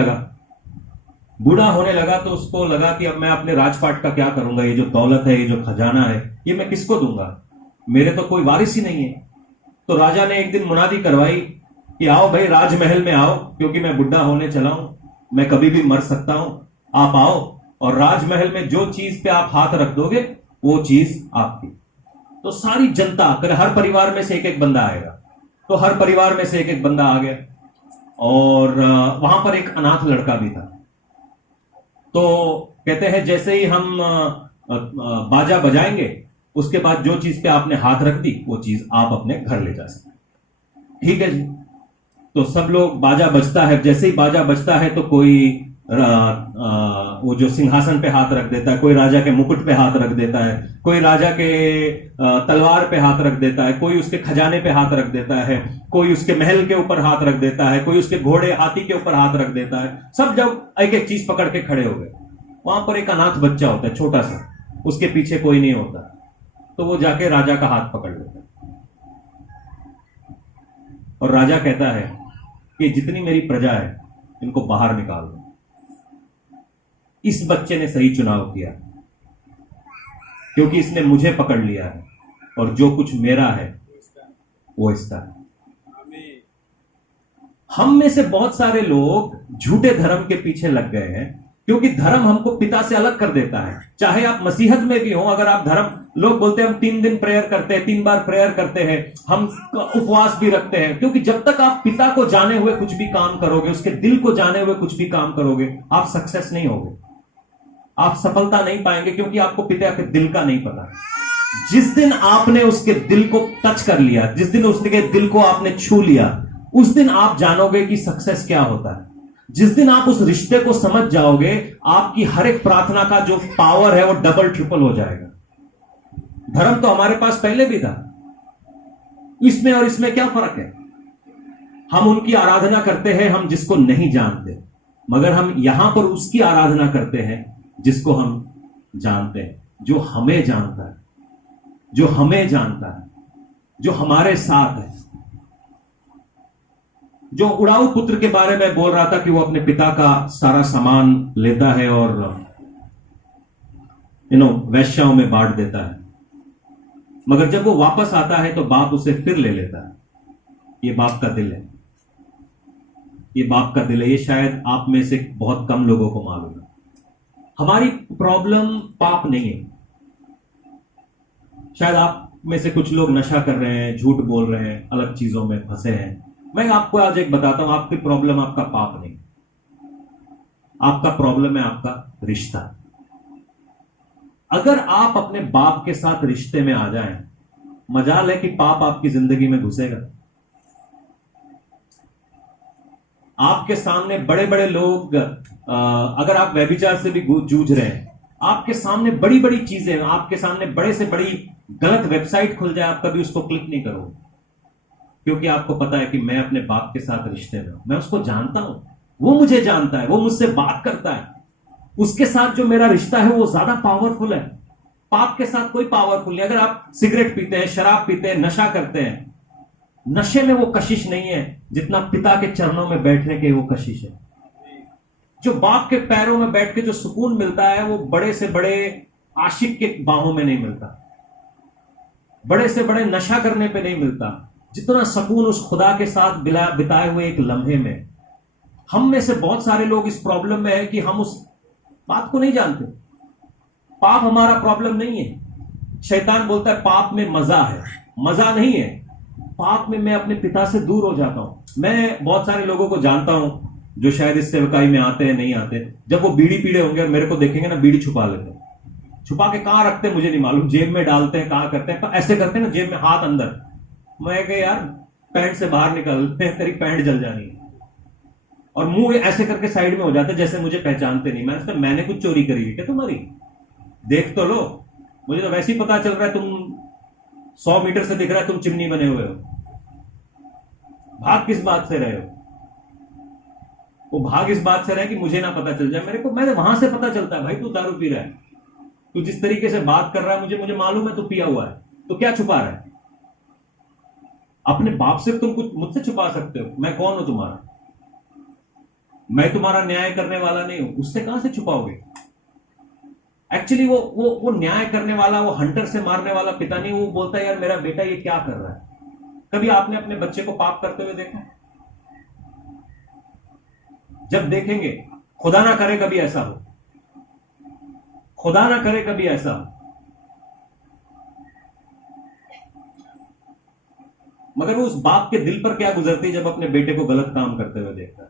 लगा तो उसको लगा कि अब मैं अपने राजपाट का क्या करूंगा, ये जो दौलत है, ये जो खजाना है, ये मैं किसको दूंगा, मेरे तो कोई वारिस ही नहीं है। तो राजा ने एक दिन मुनादी करवाई कि आओ भाई राजमहल में आओ, क्योंकि मैं बुढ़ा होने चला हूं, मैं कभी भी मर सकता हूं, आप आओ और राजमहल में जो चीज पे आप हाथ रख दोगे वो चीज आपकी। तो सारी जनता, हर परिवार में से एक बंदा आएगा। तो हर परिवार में से एक बंदा आ गया और वहां पर एक अनाथ लड़का भी था। तो कहते हैं जैसे ही हम बाजा बजाएंगे उसके बाद जो चीज पे आपने हाथ रख दी वो चीज आप अपने घर ले जा सकते। ठीक है जी। तो सब लोग, बाजा बजता है, जैसे ही बाजा बजता है तो कोई वो जो सिंहासन पे हाथ रख देता है, कोई राजा के मुकुट पे हाथ रख देता है, कोई राजा के तलवार पे हाथ रख देता है, कोई उसके खजाने पे हाथ रख देता है, कोई उसके महल के ऊपर हाथ रख देता है, कोई उसके घोड़े हाथी के ऊपर हाथ रख देता है। सब जब एक एक चीज पकड़ के खड़े हो गए, वहां पर एक अनाथ बच्चा होता है छोटा सा, उसके पीछे कोई नहीं होता। तो वो जाके राजा का हाथ पकड़ लेता है और राजा कहता है कि जितनी मेरी प्रजा है इनको बाहर निकाल दो। इस बच्चे ने सही चुनाव किया, क्योंकि इसने मुझे पकड़ लिया है और जो कुछ मेरा है वो इसका है। हम में से बहुत सारे लोग झूठे धर्म के पीछे लग गए हैं, क्योंकि धर्म हमको पिता से अलग कर देता है। चाहे आप मसीहत में भी हो, अगर आप धर्म, लोग बोलते हैं हम 3 दिन प्रेयर करते हैं, 3 बार प्रेयर करते हैं, हम उपवास भी रखते हैं, क्योंकि जब तक आप पिता को जाने हुए कुछ भी काम करोगे, उसके दिल को जाने हुए कुछ भी काम करोगे, आप सक्सेस नहीं होगे, आप सफलता नहीं पाएंगे, क्योंकि आपको पिता के दिल का नहीं पता। जिस दिन आपने उसके दिल को टच कर लिया, जिस दिन उसके दिल को आपने छू लिया, उस दिन आप जानोगे कि सक्सेस क्या होता है। जिस दिन आप उस रिश्ते को समझ जाओगे, आपकी हर एक प्रार्थना का जो पावर है वो डबल ट्रिपल हो जाएगा। धर्म तो हमारे पास पहले भी था, इसमें और इसमें क्या फर्क है? हम उनकी आराधना करते हैं हम जिसको नहीं जानते, मगर हम यहां पर उसकी आराधना करते हैं जिसको हम जानते हैं, जो हमें जानता है, जो हमें जानता है, जो हमारे साथ है। जो उड़ाऊ पुत्र के बारे में बोल रहा था कि वो अपने पिता का सारा सामान लेता है और वैश्याओं में बांट देता है, मगर जब वो वापस आता है तो बाप उसे फिर ले लेता है। ये बाप का दिल है, ये बाप का दिल है। ये शायद आप में से बहुत कम लोगों को मालूम है। हमारी प्रॉब्लम पाप नहीं है। शायद आप में से कुछ लोग नशा कर रहे हैं, झूठ बोल रहे हैं, अलग चीजों में फंसे हैं। मैं आपको आज एक बताता हूं, आपकी प्रॉब्लम आपका पाप नहीं, आपका प्रॉब्लम है आपका रिश्ता। अगर आप अपने बाप के साथ रिश्ते में आ जाएं, मजाल है कि पाप आपकी जिंदगी में घुसेगा। आपके सामने बड़े बड़े लोग, अगर आप व्यभिचार से भी जूझ रहे हैं, आपके सामने बड़ी बड़ी चीजें, आपके सामने बड़े से बड़ी गलत वेबसाइट खुल जाए, आप कभी उसको क्लिक नहीं करोगे, क्योंकि आपको पता है कि मैं अपने बाप के साथ रिश्ते में हूं, मैं उसको जानता हूं, वो मुझे जानता है, वो मुझसे बात करता है। उसके साथ जो मेरा रिश्ता है वो ज्यादा पावरफुल है। पाप के साथ कोई पावरफुल नहीं। अगर आप सिगरेट पीते हैं, शराब पीते हैं, नशा करते हैं, नशे में वो कशिश नहीं है जितना पिता के चरणों में बैठने के वो कशिश है। जो बाप के पैरों में बैठ के जो सुकून मिलता है वो बड़े से बड़े आशिक के बाहों में नहीं मिलता, बड़े से बड़े नशा करने पे नहीं मिलता, जितना सुकून उस खुदा के साथ बिताए हुए एक लम्हे में। हम में से बहुत सारे लोग इस प्रॉब्लम में है कि हम उस बात को नहीं जानते। पाप हमारा प्रॉब्लम नहीं है। शैतान बोलता है पाप में मजा है, मजा नहीं है। पाप में मैं अपने पिता से दूर हो जाता हूं। मैं बहुत सारे लोगों को जानता हूं जो शायद इस सेवकाई में आते हैं, नहीं आते, जब वो बीड़ी पीड़े होंगे और मेरे को देखेंगे ना, बीड़ी छुपा लेते हैं। छुपा के कहां रखते हैं मुझे नहीं मालूम, जेब में डालते हैं, कहां करते हैं, पर ऐसे करते हैं ना, जेब में हाथ अंदर। मैं कह यार पैंट से बाहर निकल, तेरी पैंट जल जानी है। और मुंह ऐसे करके साइड में हो जाते जैसे मुझे पहचानते नहीं। मैंने कुछ चोरी करी है क्या तुम्हारी? देख तो लो, मुझे तो वैसे ही पता चल रहा है, तुम 100 मीटर से दिख रहा है तुम चिमनी बने हुए हो। भाग किस बात से रहे हो? वो भाग इस बात से रहे कि मुझे ना पता चल जाए मेरे को। मैं वहां से पता चलता है भाई तू दारू पी रहा है, तू जिस तरीके से बात कर रहा है मुझे मालूम है तू पिया हुआ है, तो क्या छुपा रहा है? अपने बाप से तुम कुछ मुझसे छुपा सकते हो? मैं कौन हूं तुम्हारा? मैं तुम्हारा न्याय करने वाला नहीं हूं, उससे कहां से छुपाओगे? एक्चुअली वो न्याय करने वाला, वो हंटर से मारने वाला पिता नहीं। वो बोलता है यार मेरा बेटा ये क्या कर रहा है। कभी आपने अपने बच्चे को पाप करते हुए देखा? जब देखेंगे, खुदा ना करे कभी ऐसा हो, खुदा ना करे कभी ऐसा हो, मगर वो उस बाप के दिल पर क्या गुजरती है जब अपने बेटे को गलत काम करते हुए देखता है?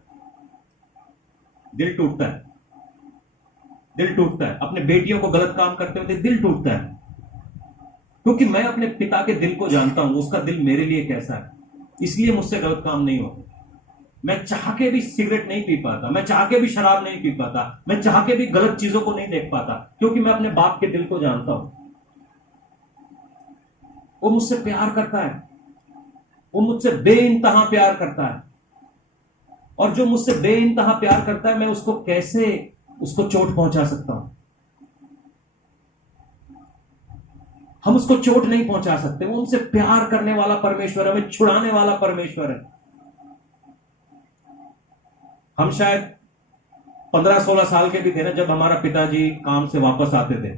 दिल टूटता है, दिल टूटता है। अपने बेटियों को गलत काम करते हुए दिल टूटता है, क्योंकि मैं अपने पिता के दिल को जानता हूं, उसका दिल मेरे लिए कैसा है। इसलिए मुझसे गलत काम नहीं होता। मैं चाह के भी सिगरेट नहीं पी पाता, मैं चाह के भी शराब नहीं पी पाता, मैं चाह के भी गलत चीजों को नहीं देख पाता, क्योंकि मैं अपने बाप के दिल को जानता हूं। वो मुझसे प्यार करता है, वो मुझसे बेइंतहा प्यार करता है। और जो मुझसे बेइंतहा प्यार करता है, मैं उसको कैसे उसको चोट पहुंचा सकता हूं? हम उसको चोट नहीं पहुंचा सकते। वो हमसे प्यार करने वाला परमेश्वर है, हमें छुड़ाने वाला परमेश्वर है। हम शायद 15-16 साल के भी थे ना, जब हमारा पिताजी काम से वापस आते थे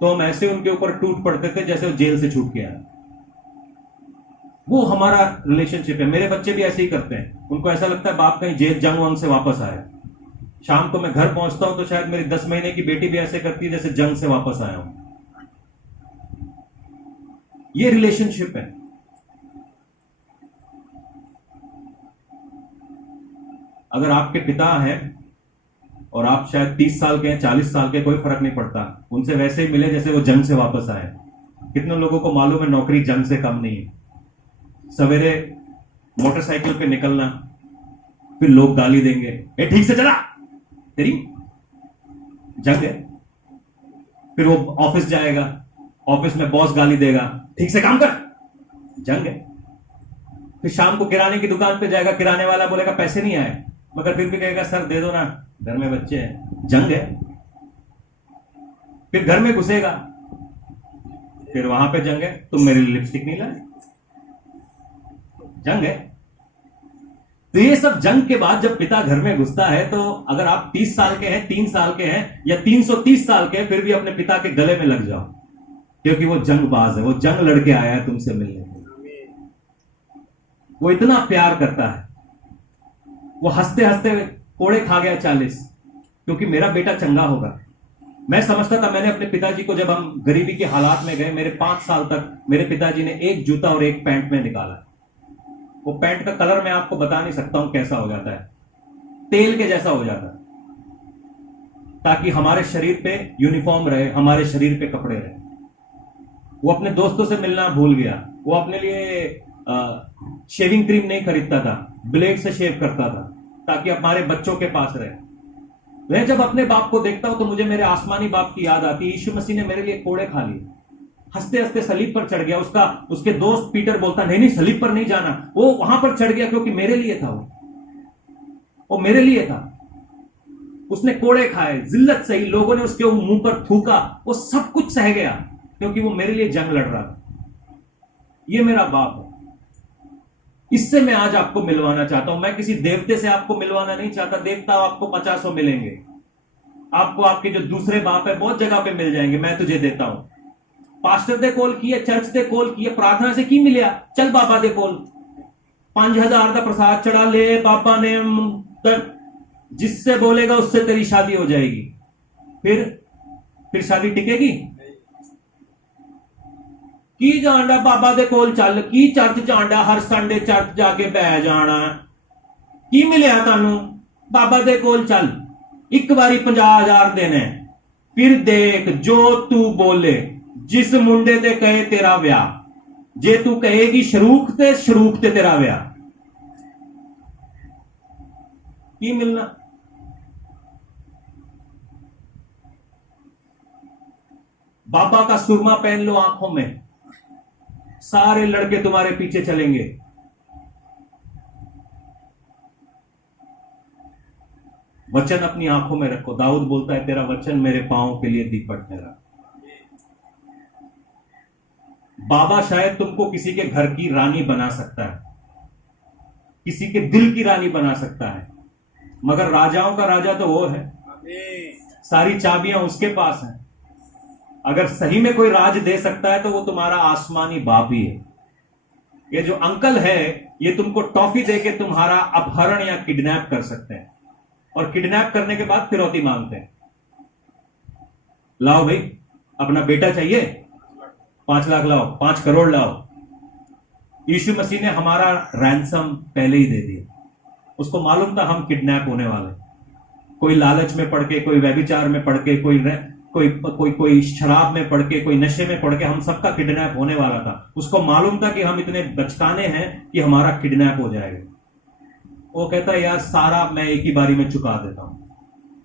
तो हम ऐसे उनके ऊपर टूट पड़ते थे जैसे वो जेल से छूट के आए। वो हमारा रिलेशनशिप है। मेरे बच्चे भी ऐसे ही करते हैं, उनको ऐसा लगता है बाप कहीं जेल जंग वंग से वापस आया। शाम को मैं घर पहुंचता हूं तो शायद मेरी 10 महीने की बेटी भी ऐसे करती है जैसे जंग से वापस आया हूं। ये रिलेशनशिप है। अगर आपके पिता हैं और आप शायद 30 साल के हैं, 40 साल के, कोई फर्क नहीं पड़ता, उनसे वैसे ही मिले जैसे वो जंग से वापस आए। कितने लोगों को मालूम है नौकरी जंग से कम नहीं है। सवेरे मोटरसाइकिल पे निकलना, फिर लोग गाली देंगे, ए ठीक से चला, तेरी जंग है। फिर वो ऑफिस जाएगा, ऑफिस में बॉस गाली देगा, ठीक से काम कर, जंग है। फिर शाम को किराने की दुकान पे जाएगा, किराने वाला बोलेगा पैसे नहीं आए, मगर फिर भी कहेगा सर दे दो ना, घर में बच्चे हैं, जंग है। फिर घर में घुसेगा, फिर वहां पे जंग है, तुम मेरे लिए लिपस्टिक नहीं लाए, जंग है। तो ये सब जंग के बाद जब पिता घर में घुसता है तो अगर आप 30 साल के हैं, 3 साल के हैं या 330 साल के हैं, फिर भी अपने पिता के गले में लग जाओ, क्योंकि वो जंगबाज है, वो जंग लड़के आया है तुमसे मिलने। वो इतना प्यार करता है। वो हंसते हंसते कोड़े खा गया 40, क्योंकि मेरा बेटा चंगा होगा। मैं समझता था, मैंने अपने पिताजी को, जब हम गरीबी के हालात में गए, मेरे 5 साल तक मेरे पिताजी ने एक जूता और एक पैंट में निकाला। वो पैंट का कलर मैं आपको बता नहीं सकता हूं कैसा हो जाता है, तेल के जैसा हो जाता है, ताकि हमारे शरीर पे यूनिफॉर्म रहे, हमारे शरीर पे कपड़े रहे। वो अपने दोस्तों से मिलना भूल गया। वो अपने लिए शेविंग क्रीम नहीं खरीदता था, ब्लेड से शेव करता था, ताकि हमारे बच्चों के पास रहे। मैं जब अपने बाप को देखता हूं तो मुझे मेरे आसमानी बाप की याद आती है। यीशु मसीह ने मेरे लिए कोड़े खा लिए, हंसते हंसते सलीब पर चढ़ गया। उसके दोस्त पीटर बोलता, नहीं नहीं सलीब पर नहीं जाना, वो वहां पर चढ़ गया क्योंकि मेरे लिए था। वो मेरे लिए था। उसने कोड़े खाए, जिल्लत सही, लोगों ने उसके मुंह पर थूका, वो सब कुछ सह गया क्योंकि वो मेरे लिए जंग लड़ रहा था। ये मेरा बाप है। इससे मैं आज आपको मिलवाना चाहता हूं। मैं किसी देवते से आपको मिलवाना नहीं चाहता। देवता आपको 50 मिलेंगे, आपको आपके जो दूसरे बाप है बहुत जगह पे मिल जाएंगे। मैं तुझे देता हूं। पास्टर दे कोल की है, चर्च दे कोल की है, प्रार्थना से की मिलिया, चल बाबा दे कोल 5000 का प्रसाद चढ़ा ले, बाबा ने जिससे बोलेगा उससे तेरी शादी हो जाएगी। फिर शादी टिकेगी? की जाना बाबा दे कोल चल, की चर्च जाना, हर संडे चर्च जाके बह जाना, की मिलिया तानू? बाबा दे कोल चल, एक बारी 50,000 देने, फिर देख जो तू बोले, जिस मुंडे ते कहे तेरा ब्याह, जे तू कहेगी शरूक ते तेरा ब्याह। की मिलना? बाबा का सुरमा पहन लो आंखों में, सारे लड़के तुम्हारे पीछे चलेंगे। वचन अपनी आंखों में रखो। दाऊद बोलता है, तेरा वचन मेरे पांव के लिए दीपक ठहरा। बाबा शायद तुमको किसी के घर की रानी बना सकता है, किसी के दिल की रानी बना सकता है, मगर राजाओं का राजा तो वो है, सारी चाबियां उसके पास हैं। अगर सही में कोई राज दे सकता है तो वो तुम्हारा आसमानी बाप ही है। ये जो अंकल है, ये तुमको टॉफी देके तुम्हारा अपहरण या किडनैप कर सकते हैं, और किडनैप करने के बाद फिरौती मांगते हैं। लाओ भाई, अपना बेटा चाहिए, 5 लाख लाओ, 5 करोड़ लाओ। यीशु मसीह ने हमारा रैंसम पहले ही दे दिया। उसको मालूम था हम किडनैप होने वाले। कोई लालच में पड़ के, कोई व्यभिचार में पड़ के, कोई शराब में पड़ के, कोई नशे में पड़ के, हम सबका किडनैप होने वाला था। उसको मालूम था कि हम इतने बचकाने हैं कि हमारा किडनैप हो जाएगा। वो कहता है यार सारा मैं एक ही बारी में चुका देता हूं।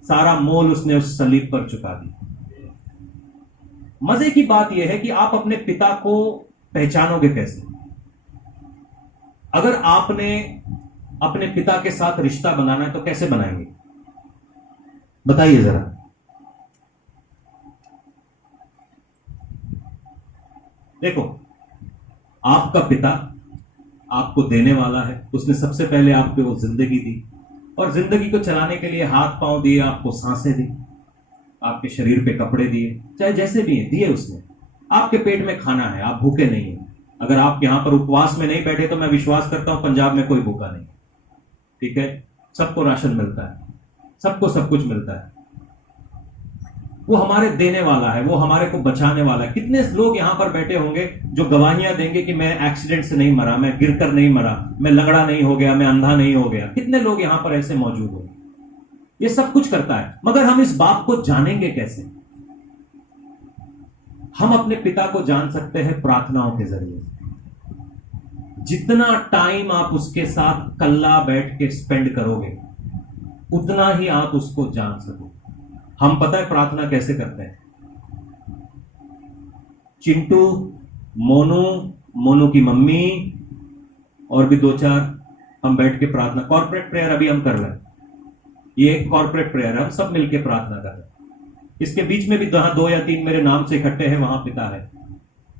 सारा मोल उसने उस सलीब पर चुका दिया। मजे की बात यह है कि आप अपने पिता को पहचानोगे कैसे? अगर आपने अपने पिता के साथ रिश्ता बनाना है तो कैसे बनाएंगे? बताइए जरा। देखो, आपका पिता आपको देने वाला है। उसने सबसे पहले आप पे वो जिंदगी दी और जिंदगी को चलाने के लिए हाथ पांव दिए, आपको सांसें दी, आपके शरीर पे कपड़े दिए, चाहे जैसे भी हैं दिए उसने। आपके पेट में खाना है, आप भूखे नहीं हैं। अगर आप यहां पर उपवास में नहीं बैठे तो मैं विश्वास करता हूं पंजाब में कोई भूखा नहीं। ठीक है, सबको राशन मिलता है, सबको सब कुछ मिलता है। वो हमारे देने वाला है, वो हमारे को बचाने वाला है। कितने लोग यहां पर बैठे होंगे जो गवाहियां देंगे कि मैं एक्सीडेंट से नहीं मरा, मैं गिरकर नहीं मरा, मैं लंगड़ा नहीं हो गया, मैं अंधा नहीं हो गया। कितने लोग यहां पर ऐसे मौजूद होंगे। ये सब कुछ करता है, मगर हम इस बाप को जानेंगे कैसे? हम अपने पिता को जान सकते हैं प्रार्थनाओं के जरिए। जितना टाइम आप उसके साथ कल्ला बैठ के स्पेंड करोगे, उतना ही आप उसको जान सकोगे। हम पता है प्रार्थना कैसे करते हैं? चिंटू, मोनू, मोनू की मम्मी और भी 2-4 हम बैठ के प्रार्थना, कॉर्पोरेट प्रेयर अभी हम कर रहे हैं। ये एक कॉर्पोरेट प्रेयर है, हम सब मिलकर प्रार्थना कर रहे हैं। इसके बीच में भी जहां 2 या 3 मेरे नाम से इकट्ठे हैं वहां पिता है।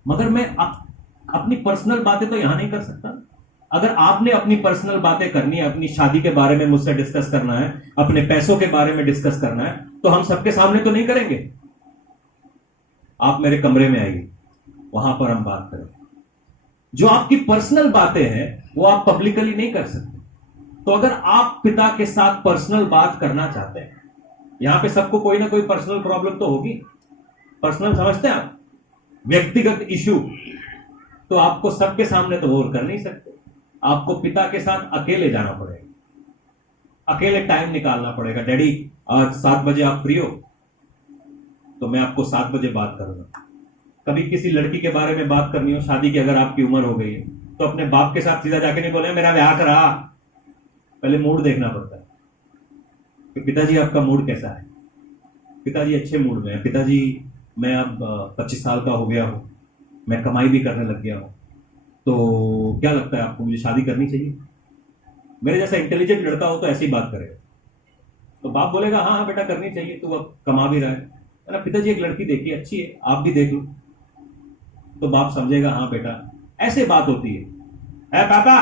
मगर मैं अपनी पर्सनल बातें तो यहां नहीं कर सकता। अगर आपने अपनी पर्सनल बातें करनी है, अपनी शादी के बारे में मुझसे डिस्कस करना है, अपने पैसों के बारे में डिस्कस करना है, तो हम सबके सामने तो नहीं करेंगे। आप मेरे कमरे में आइए, वहां पर हम बात करें। जो आपकी पर्सनल बातें हैं वो आप पब्लिकली नहीं कर सकते। तो अगर आप पिता के साथ पर्सनल बात करना चाहते हैं, यहां पे सबको कोई ना कोई पर्सनल प्रॉब्लम तो होगी। पर्सनल समझते हैं आप, व्यक्तिगत इश्यू, तो आपको सबके सामने तो वो कर नहीं सकते। आपको पिता के साथ अकेले जाना पड़ेगा, अकेले टाइम निकालना पड़ेगा। डैडी आज 7 बजे आप फ्री हो तो मैं आपको 7 बजे बात करूंगा। कभी किसी लड़की के बारे में बात करनी हो, शादी की अगर आपकी उम्र हो गई है, तो अपने बाप के साथ सीधा जाके नहीं बोले मेरा ब्याह करा। पहले मूड देखना पड़ता है कि पिताजी आपका मूड कैसा है। पिताजी अच्छे मूड में है, पिताजी मैं अब 25 साल का हो गया हूं, मैं कमाई भी करने लग गया हूं, तो क्या लगता है आपको मुझे शादी करनी चाहिए? मेरे जैसा इंटेलिजेंट लड़का हो तो ऐसी बात करेगा। तो बाप बोलेगा हाँ हाँ बेटा करनी चाहिए, तू अब कमा भी रहा है ना। पिताजी एक लड़की देखी अच्छी है, आप भी देख लो। तो बाप समझेगा हाँ बेटा, ऐसे बात होती है। ऐ पापा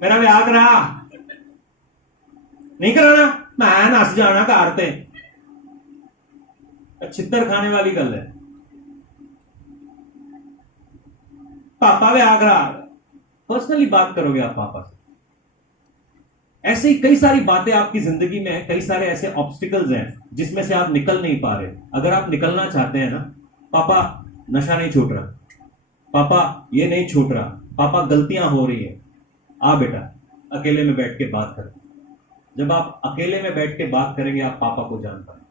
मेरा ब्याह करा, नहीं कराना, मैं नस जाना कारते। छित्तर खाने वाली गल है। पापा ब्याह करा, पर्सनली बात करोगे आप पापा से। ऐसे ही कई सारी बातें आपकी जिंदगी में है, कई सारे ऐसे ऑब्स्टिकल्स हैं जिसमें से आप निकल नहीं पा रहे। अगर आप निकलना चाहते हैं ना, पापा नशा नहीं छूट रहा, पापा ये नहीं छूट रहा, पापा गलतियां हो रही है, आ बेटा अकेले में बैठ के बात करें। जब आप अकेले में बैठ के बात करेंगे आप पापा को जान पाएंगे,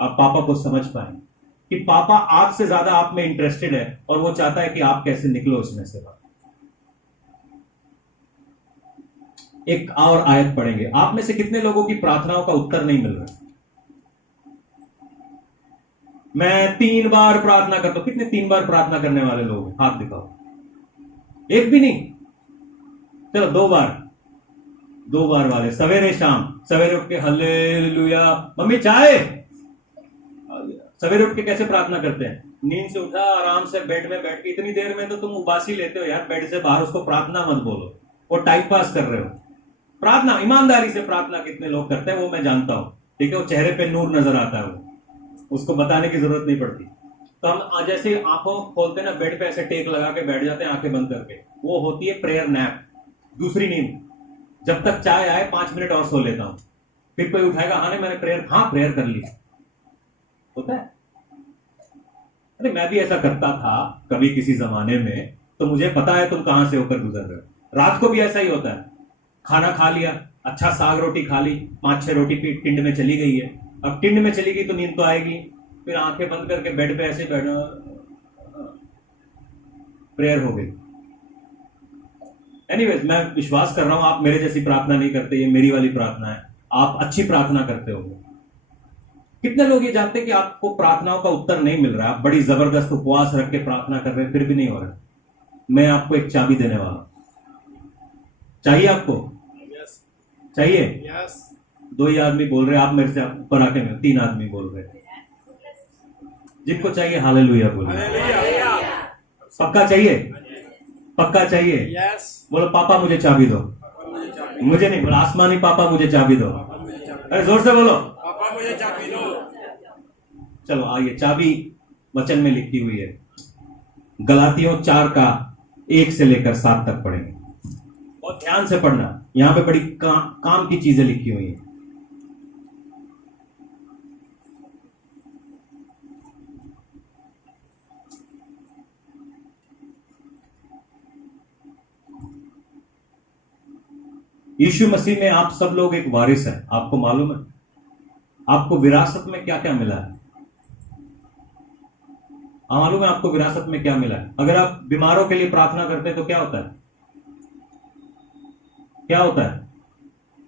आप पापा को समझ पाएंगे कि पापा आपसे ज्यादा आप में इंटरेस्टेड है और वो चाहता है कि आप कैसे निकलो इसमें से बात। एक और आयत पढ़ेंगे। आप में से कितने लोगों की प्रार्थनाओं का उत्तर नहीं मिल रहा? मैं 3 बार प्रार्थना करता हूं। कितने 3 बार प्रार्थना करने वाले लोग हैं? हाथ दिखाओ। एक भी नहीं? चलो 2 बार, 2 बार वाले सवेरे शाम, सवेरे उठ के हालेलुया, मम्मी चाय। सवेरे उठ के कैसे प्रार्थना करते हैं? नींद से उठा, आराम से बेड में बैठ के। इतनी देर में तो तुम उबासी लेते हो यार बेड से बाहर, उसको प्रार्थना मत बोलो, वो टाइम पास कर रहे हो। प्रार्थना ईमानदारी से प्रार्थना कितने लोग करते हैं वो मैं जानता हूं, ठीक है। वो चेहरे पे नूर नजर आता है, वो उसको बताने की जरूरत नहीं पड़ती। तो हम जैसे आंखों खोलते हैं ना, बेड पे ऐसे टेक लगा के बैठ जाते हैं आंखें बंद करके, वो होती है प्रेयर नैप, दूसरी नींद। जब तक चाय आए 5 मिनट और सो लेता हूं, फिर कोई उठाएगा, हाँ नहीं मैंने प्रेयर, हाँ प्रेयर कर ली, होता है। अरे मैं भी ऐसा करता था कभी किसी जमाने में, तो मुझे पता है तुम कहां से होकर गुजर रहे हो। रात को भी ऐसा ही होता है, खाना खा लिया, अच्छा साग रोटी खा ली, 5-6 रोटी टिंड में चली गई है। अब टिंड में चली गई तो नींद तो आएगी, फिर आंखें बंद करके बेड पे ऐसे बैठा, प्रेयर हो गई। एनीवेज, मैं विश्वास कर रहा हूं आप मेरे जैसी प्रार्थना नहीं करते, ये मेरी वाली प्रार्थना है। आप अच्छी प्रार्थना करते हो। कितने लोग ये जानते हैं कि आपको प्रार्थनाओं का उत्तर नहीं मिल रहा है, आप बड़ी जबरदस्त उपवास रख के प्रार्थना कर रहे हैं फिर भी नहीं हो रहा? मैं आपको एक चाबी देने वाला हूं। चाहिए आपको? yes. चाहिए? yes. 2 ही आदमी बोल रहे, आप मेरे से ऊपर आके में 3 आदमी बोल रहे। जिनको चाहिए हालेलुया बोलिए। पक्का चाहिए? पक्का चाहिए? yes. बोलो पापा मुझे चाबी दो, मुझे नहीं बोला, आसमानी पापा मुझे चाबी दो। अरे जोर से बोलो, पापा मुझे चाबी दो। चलो आइए, चाबी वचन में लिखी हुई है, गलातियों 4 का 1 से लेकर 7 तक पढ़ेंगे। बहुत ध्यान से पढ़ना, यहां पे बड़ी काम की चीजें लिखी हुई हैं। यीशु मसीह में आप सब लोग एक वारिस हैं, आपको मालूम है? आपको विरासत में क्या क्या मिला है? मालूम है आपको विरासत में क्या मिला है? अगर आप बीमारों के लिए प्रार्थना करते हैं तो क्या होता है? क्या होता है?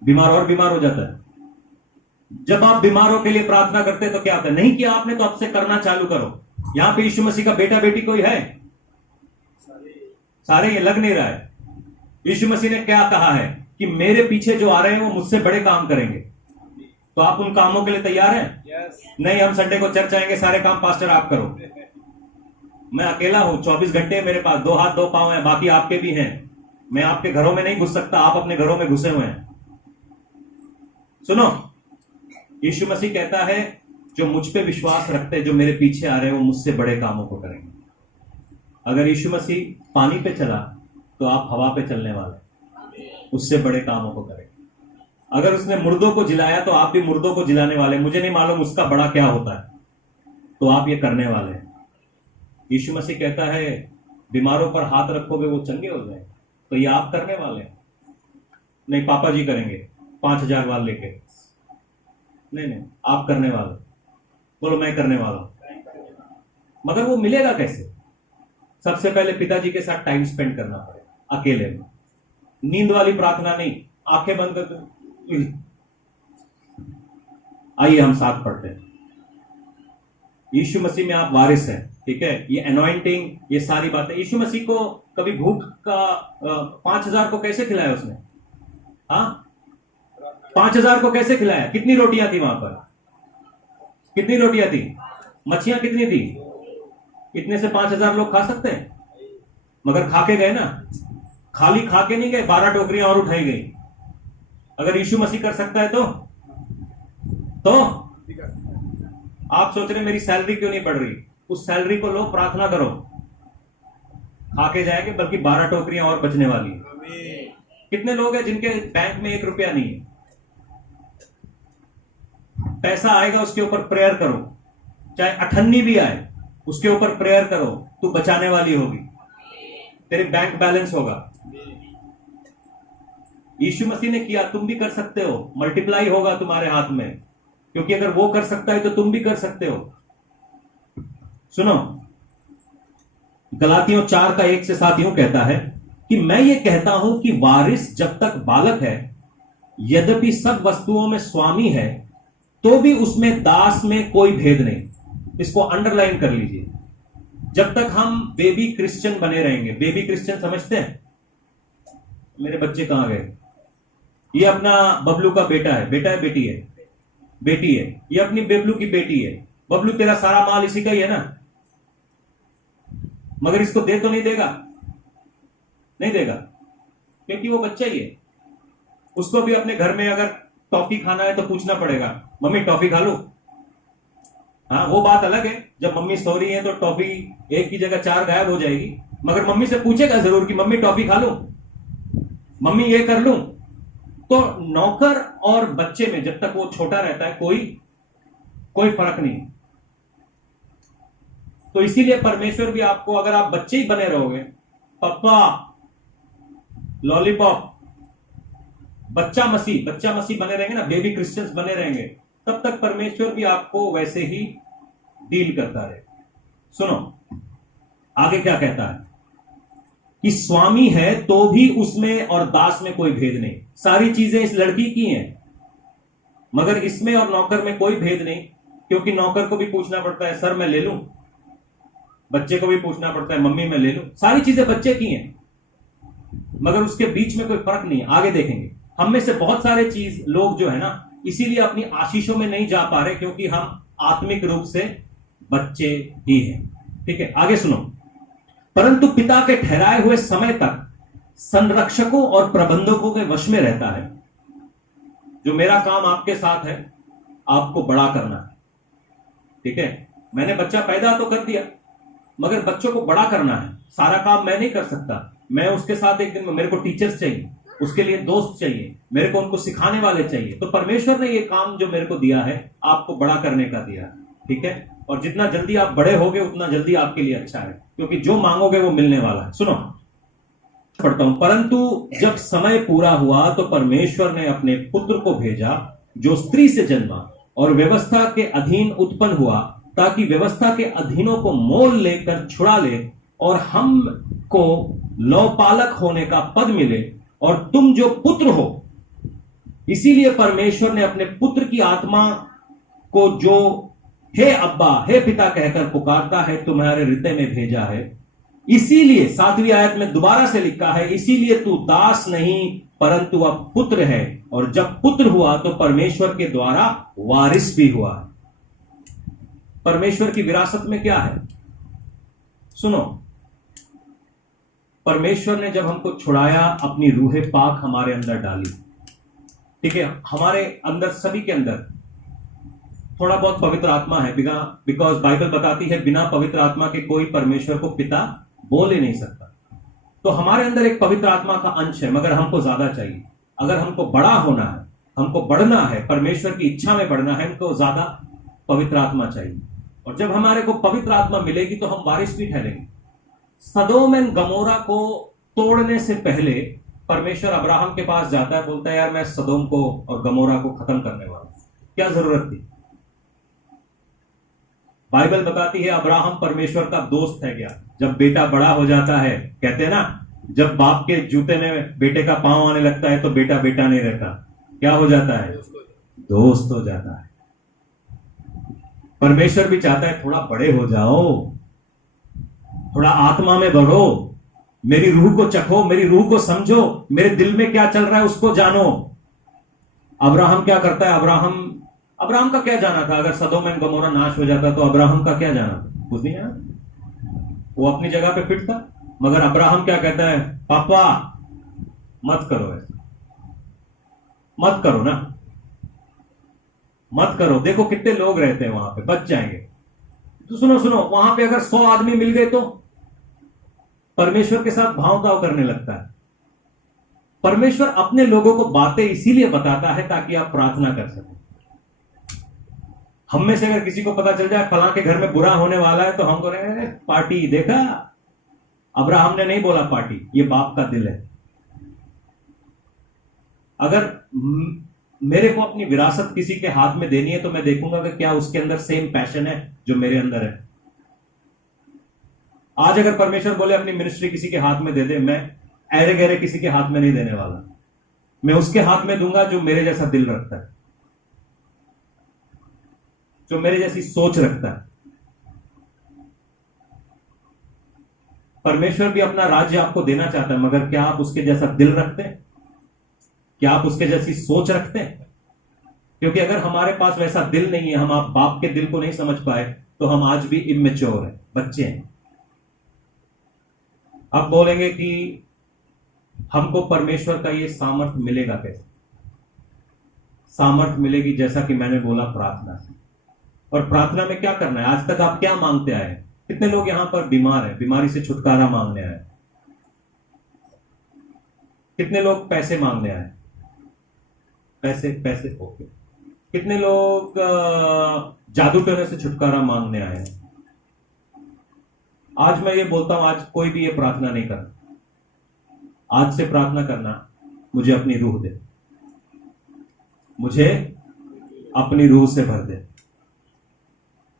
बीमार और बीमार हो जाता है। जब आप बीमारों के लिए प्रार्थना करते हैं तो क्या होता है? नहीं किया आपने तो अब से करना चालू करो। यहां पे यीशु मसीह का बेटा बेटी कोई है? सारे, ये लग नहीं रहा है। यीशु मसीह ने क्या कहा है कि मेरे पीछे जो आ रहे हैं वो मुझसे बड़े काम करेंगे। तो आप उन कामों के लिए तैयार हैं? नहीं, हम संडे को चर्च आएंगे, सारे काम पास्टर आप करो। मैं अकेला हूं, 24 घंटे मेरे पास 2 हाथ 2 पांव हैं, बाकी आपके भी हैं। मैं आपके घरों में नहीं घुस सकता, आप अपने घरों में घुसे हुए हैं। सुनो, यीशु मसीह कहता है जो मुझ पे विश्वास रखते हैं, जो मेरे पीछे आ रहे हैं, वो मुझसे बड़े कामों को करेंगे। अगर यीशु मसीह पानी पे चला तो आप हवा पे चलने वाले, उससे बड़े कामों को करेंगे। अगर उसने मुर्दों को जिलाया तो आप भी मुर्दों को जिलाने वाले। मुझे नहीं मालूम उसका बड़ा क्या होता है, तो आप ये करने वाले हैं। यीशु मसीह कहता है बीमारों पर हाथ रखोगे वो चंगे हो जाएंगे, तो ये आप करने वाले हैं। नहीं, पापा जी करेंगे 5000 वाल लेके। नहीं, आप करने वाले। बोलो मैं करने वाला हूं। मगर वो मिलेगा कैसे? सबसे पहले पिताजी के साथ टाइम स्पेंड करना पड़ेगा, अकेले में। नींद वाली प्रार्थना नहीं, आंखें बंद करके। आइए हम साथ पढ़ते हैं। यीशु मसीह में आप वारिस हैं, ठीक है? ये अनॉइंटिंग, ये सारी बातें। यीशु मसीह को कभी भूख का 5000 को कैसे खिलाया उसने? हाँ, 5000 को कैसे खिलाया? कितनी रोटियां थी वहां पर? कितनी रोटियां थी? मच्छियां कितनी थी? इतने से 5000 लोग खा सकते हैं? मगर खा के गए ना, खाली खा के नहीं गए, 12 टोकरियां और उठाई गई। अगर यीशु मसीह कर सकता है तो आप सोच रहे मेरी सैलरी क्यों नहीं बढ़ रही? उस सैलरी को लो, प्रार्थना करो, खा के जाएंगे, बल्कि 12 टोकरियां और बचने वाली है। कितने लोग हैं जिनके बैंक में 1 रुपया नहीं है? पैसा आएगा उसके ऊपर प्रेयर करो, चाहे अठन्नी भी आए उसके ऊपर प्रेयर करो, तू बचाने वाली होगी, तेरे बैंक बैलेंस होगा। यीशु मसीह ने किया, तुम भी कर सकते हो, मल्टीप्लाई होगा तुम्हारे हाथ में, क्योंकि अगर वो कर सकता है तो तुम भी कर सकते हो। सुनो, गलातियों 4 का 1 से 7 यूं कहता है कि मैं ये कहता हूं कि वारिस जब तक बालक है, यद्यपि सब वस्तुओं में स्वामी है, तो भी उसमें दास में कोई भेद नहीं। इसको अंडरलाइन कर लीजिए। जब तक हम बेबी क्रिश्चियन बने रहेंगे। बेबी क्रिश्चियन समझते हैं? मेरे बच्चे कहां गए? ये अपना बबलू का बेटा है। बेटा है बेटी है? बेटी है। ये अपनी बेबलू की बेटी है। बबलू तेरा सारा माल इसी का ही है ना, मगर इसको दे तो नहीं देगा? नहीं देगा, क्योंकि वो बच्चा ही है। उसको भी अपने घर में अगर टॉफी खाना है तो पूछना पड़ेगा, मम्मी टॉफी खा लो? हाँ, वो बात अलग है, जब मम्मी सो रही है तो टॉफी एक की जगह 4 गायब हो जाएगी, मगर मम्मी से पूछेगा जरूर कि मम्मी टॉफी खा लूं, मम्मी ये कर लूं। तो नौकर और बच्चे में जब तक वो छोटा रहता है कोई फर्क नहीं। तो इसीलिए परमेश्वर भी आपको, अगर आप बच्चे ही बने रहोगे, पप्पा लॉलीपॉप, बच्चा मसीह बने रहेंगे ना, बेबी क्रिश्चियंस बने रहेंगे, तब तक परमेश्वर भी आपको वैसे ही डील करता रहे। सुनो आगे क्या कहता है कि स्वामी है तो भी उसमें और दास में कोई भेद नहीं। सारी चीजें इस लड़की की हैं, मगर इसमें और नौकर में कोई भेद नहीं, क्योंकि नौकर को भी पूछना पड़ता है, सर मैं ले लूं? बच्चे को भी पूछना पड़ता है, मम्मी मैं ले लूं? सारी चीजें बच्चे की हैं, मगर उसके बीच में कोई फर्क नहीं है। आगे देखेंगे। हम में से बहुत सारे चीज लोग जो है ना, इसीलिए अपनी आशीषों में नहीं जा पा रहे, क्योंकि हम आत्मिक रूप से बच्चे ही हैं। ठीक है, आगे सुनो। परंतु पिता के ठहराए हुए समय तक संरक्षकों और प्रबंधकों के वश में रहता है। जो मेरा काम आपके साथ है, आपको बड़ा करना है, ठीक है। मैंने बच्चा पैदा तो कर दिया, मगर बच्चों को बड़ा करना है। सारा काम मैं नहीं कर सकता। मैं उसके साथ एक दिन में, मेरे को टीचर्स चाहिए, उसके लिए दोस्त चाहिए, मेरे को उनको सिखाने वाले चाहिए। तो परमेश्वर ने ये काम जो मेरे को दिया है, आपको बड़ा करने का दिया है, ठीक है। और जितना जल्दी आप बड़े होगे उतना जल्दी आपके लिए अच्छा है, क्योंकि जो मांगोगे वो मिलने वाला है। सुनो, पढ़ता हूं। परंतु जब समय पूरा हुआ तो परमेश्वर ने अपने पुत्र को भेजा, जो स्त्री से जन्मा और व्यवस्था के अधीन उत्पन्न हुआ, ताकि व्यवस्था के अधीनों को मोल लेकर छुड़ा ले और हमको लौपालक होने का पद मिले। और तुम जो पुत्र हो, इसीलिए परमेश्वर ने अपने पुत्र की आत्मा को, जो हे अब्बा, हे पिता कहकर पुकारता है, तुम्हारे हृदय में भेजा है। इसीलिए 7वीं आयत में दोबारा से लिखा है, इसीलिए तू दास नहीं परंतु अब पुत्र है, और जब पुत्र हुआ तो परमेश्वर के द्वारा वारिस भी हुआ। परमेश्वर की विरासत में क्या है? सुनो, परमेश्वर ने जब हमको छुड़ाया, अपनी रूहे पाक हमारे अंदर डाली, ठीक है। हमारे अंदर, सभी के अंदर थोड़ा बहुत पवित्र आत्मा है, बिकॉज बाइबल बताती है बिना पवित्र आत्मा के कोई परमेश्वर को पिता बोल ही नहीं सकता। तो हमारे अंदर एक पवित्र आत्मा का अंश है, मगर हमको ज्यादा चाहिए। अगर हमको बड़ा होना है, हमको बढ़ना है, परमेश्वर की इच्छा में बढ़ना है, हमको ज्यादा पवित्र आत्मा चाहिए। और जब हमारे को पवित्र आत्मा मिलेगी तो हम वारिस भी ठहरेंगे। सदोम एंड गमोरा को तोड़ने से पहले परमेश्वर अब्राहम के पास जाता है, बोलता है यार मैं सदोम को और गमोरा को खत्म करने वाला हूं, क्या जरूरत थी? बाइबल बताती है अब्राहम परमेश्वर का दोस्त है क्या? जब बेटा बड़ा हो जाता है, कहते हैं ना, जब बाप के जूते में बेटे का पांव आने लगता है तो बेटा बेटा नहीं रहता, क्या हो जाता है? दोस्त हो जाता है। परमेश्वर भी चाहता है थोड़ा बड़े हो जाओ, थोड़ा आत्मा में बढ़ो, मेरी रूह को चखो, मेरी रूह को समझो, मेरे दिल में क्या चल रहा है उसको जानो। अब्राहम क्या करता है? अब्राहम का क्या जाना था? अगर सदोम एंड गमोरा नाश हो जाता तो अब्राहम का क्या जाना था? कुछ नहीं जाना, वो अपनी जगह पे फिट था। मगर अब्राहम क्या कहता है? पापा मत करो ऐसा, मत करो ना, मत करो। देखो कितने लोग रहते हैं वहां पे, बच जाएंगे। तो सुनो, वहां पे अगर 100 आदमी मिल गए तो परमेश्वर के साथ भाव ताव करने लगता है। परमेश्वर अपने लोगों को बातें इसीलिए बताता है ताकि आप प्रार्थना कर सकें। हम में से अगर किसी को पता चल जाए फलां के घर में बुरा होने वाला है तो हम करेंगे पार्टी। देखा, अब्राहम ने नहीं बोला पार्टी, ये बाप का दिल है। अगर मेरे को अपनी विरासत किसी के हाथ में देनी है तो मैं देखूंगा कि क्या उसके अंदर सेम पैशन है जो मेरे अंदर है। आज अगर परमेश्वर बोले अपनी मिनिस्ट्री किसी के हाथ में दे दे, मैं ऐरे गहरे किसी के हाथ में नहीं देने वाला। मैं उसके हाथ में दूंगा जो मेरे जैसा दिल रखता है, जो मेरे जैसी सोच रखता है। परमेश्वर भी अपना राज्य आपको देना चाहता है, मगर क्या आप उसके जैसा दिल रखते हैं? क्या आप उसके जैसी सोच रखते हैं? क्योंकि अगर हमारे पास वैसा दिल नहीं है, हम आप बाप के दिल को नहीं समझ पाए, तो हम आज भी इमेच्योर हैं, बच्चे हैं। अब बोलेंगे कि हमको परमेश्वर का ये सामर्थ्य मिलेगा कैसे? सामर्थ्य मिलेगी जैसा कि मैंने बोला, प्रार्थना से। और प्रार्थना में क्या करना है? आज तक आप क्या मांगते आए? कितने लोग यहां पर बीमार हैं, बीमारी से छुटकारा मांगने आए? कितने लोग पैसे मांगने आए? पैसे ओके। कितने लोग जादू टोने से छुटकारा मांगने आए हैं? आज मैं ये बोलता हूं, आज कोई भी ये प्रार्थना नहीं करना। आज से प्रार्थना करना, मुझे अपनी रूह दे, मुझे अपनी रूह से भर दे।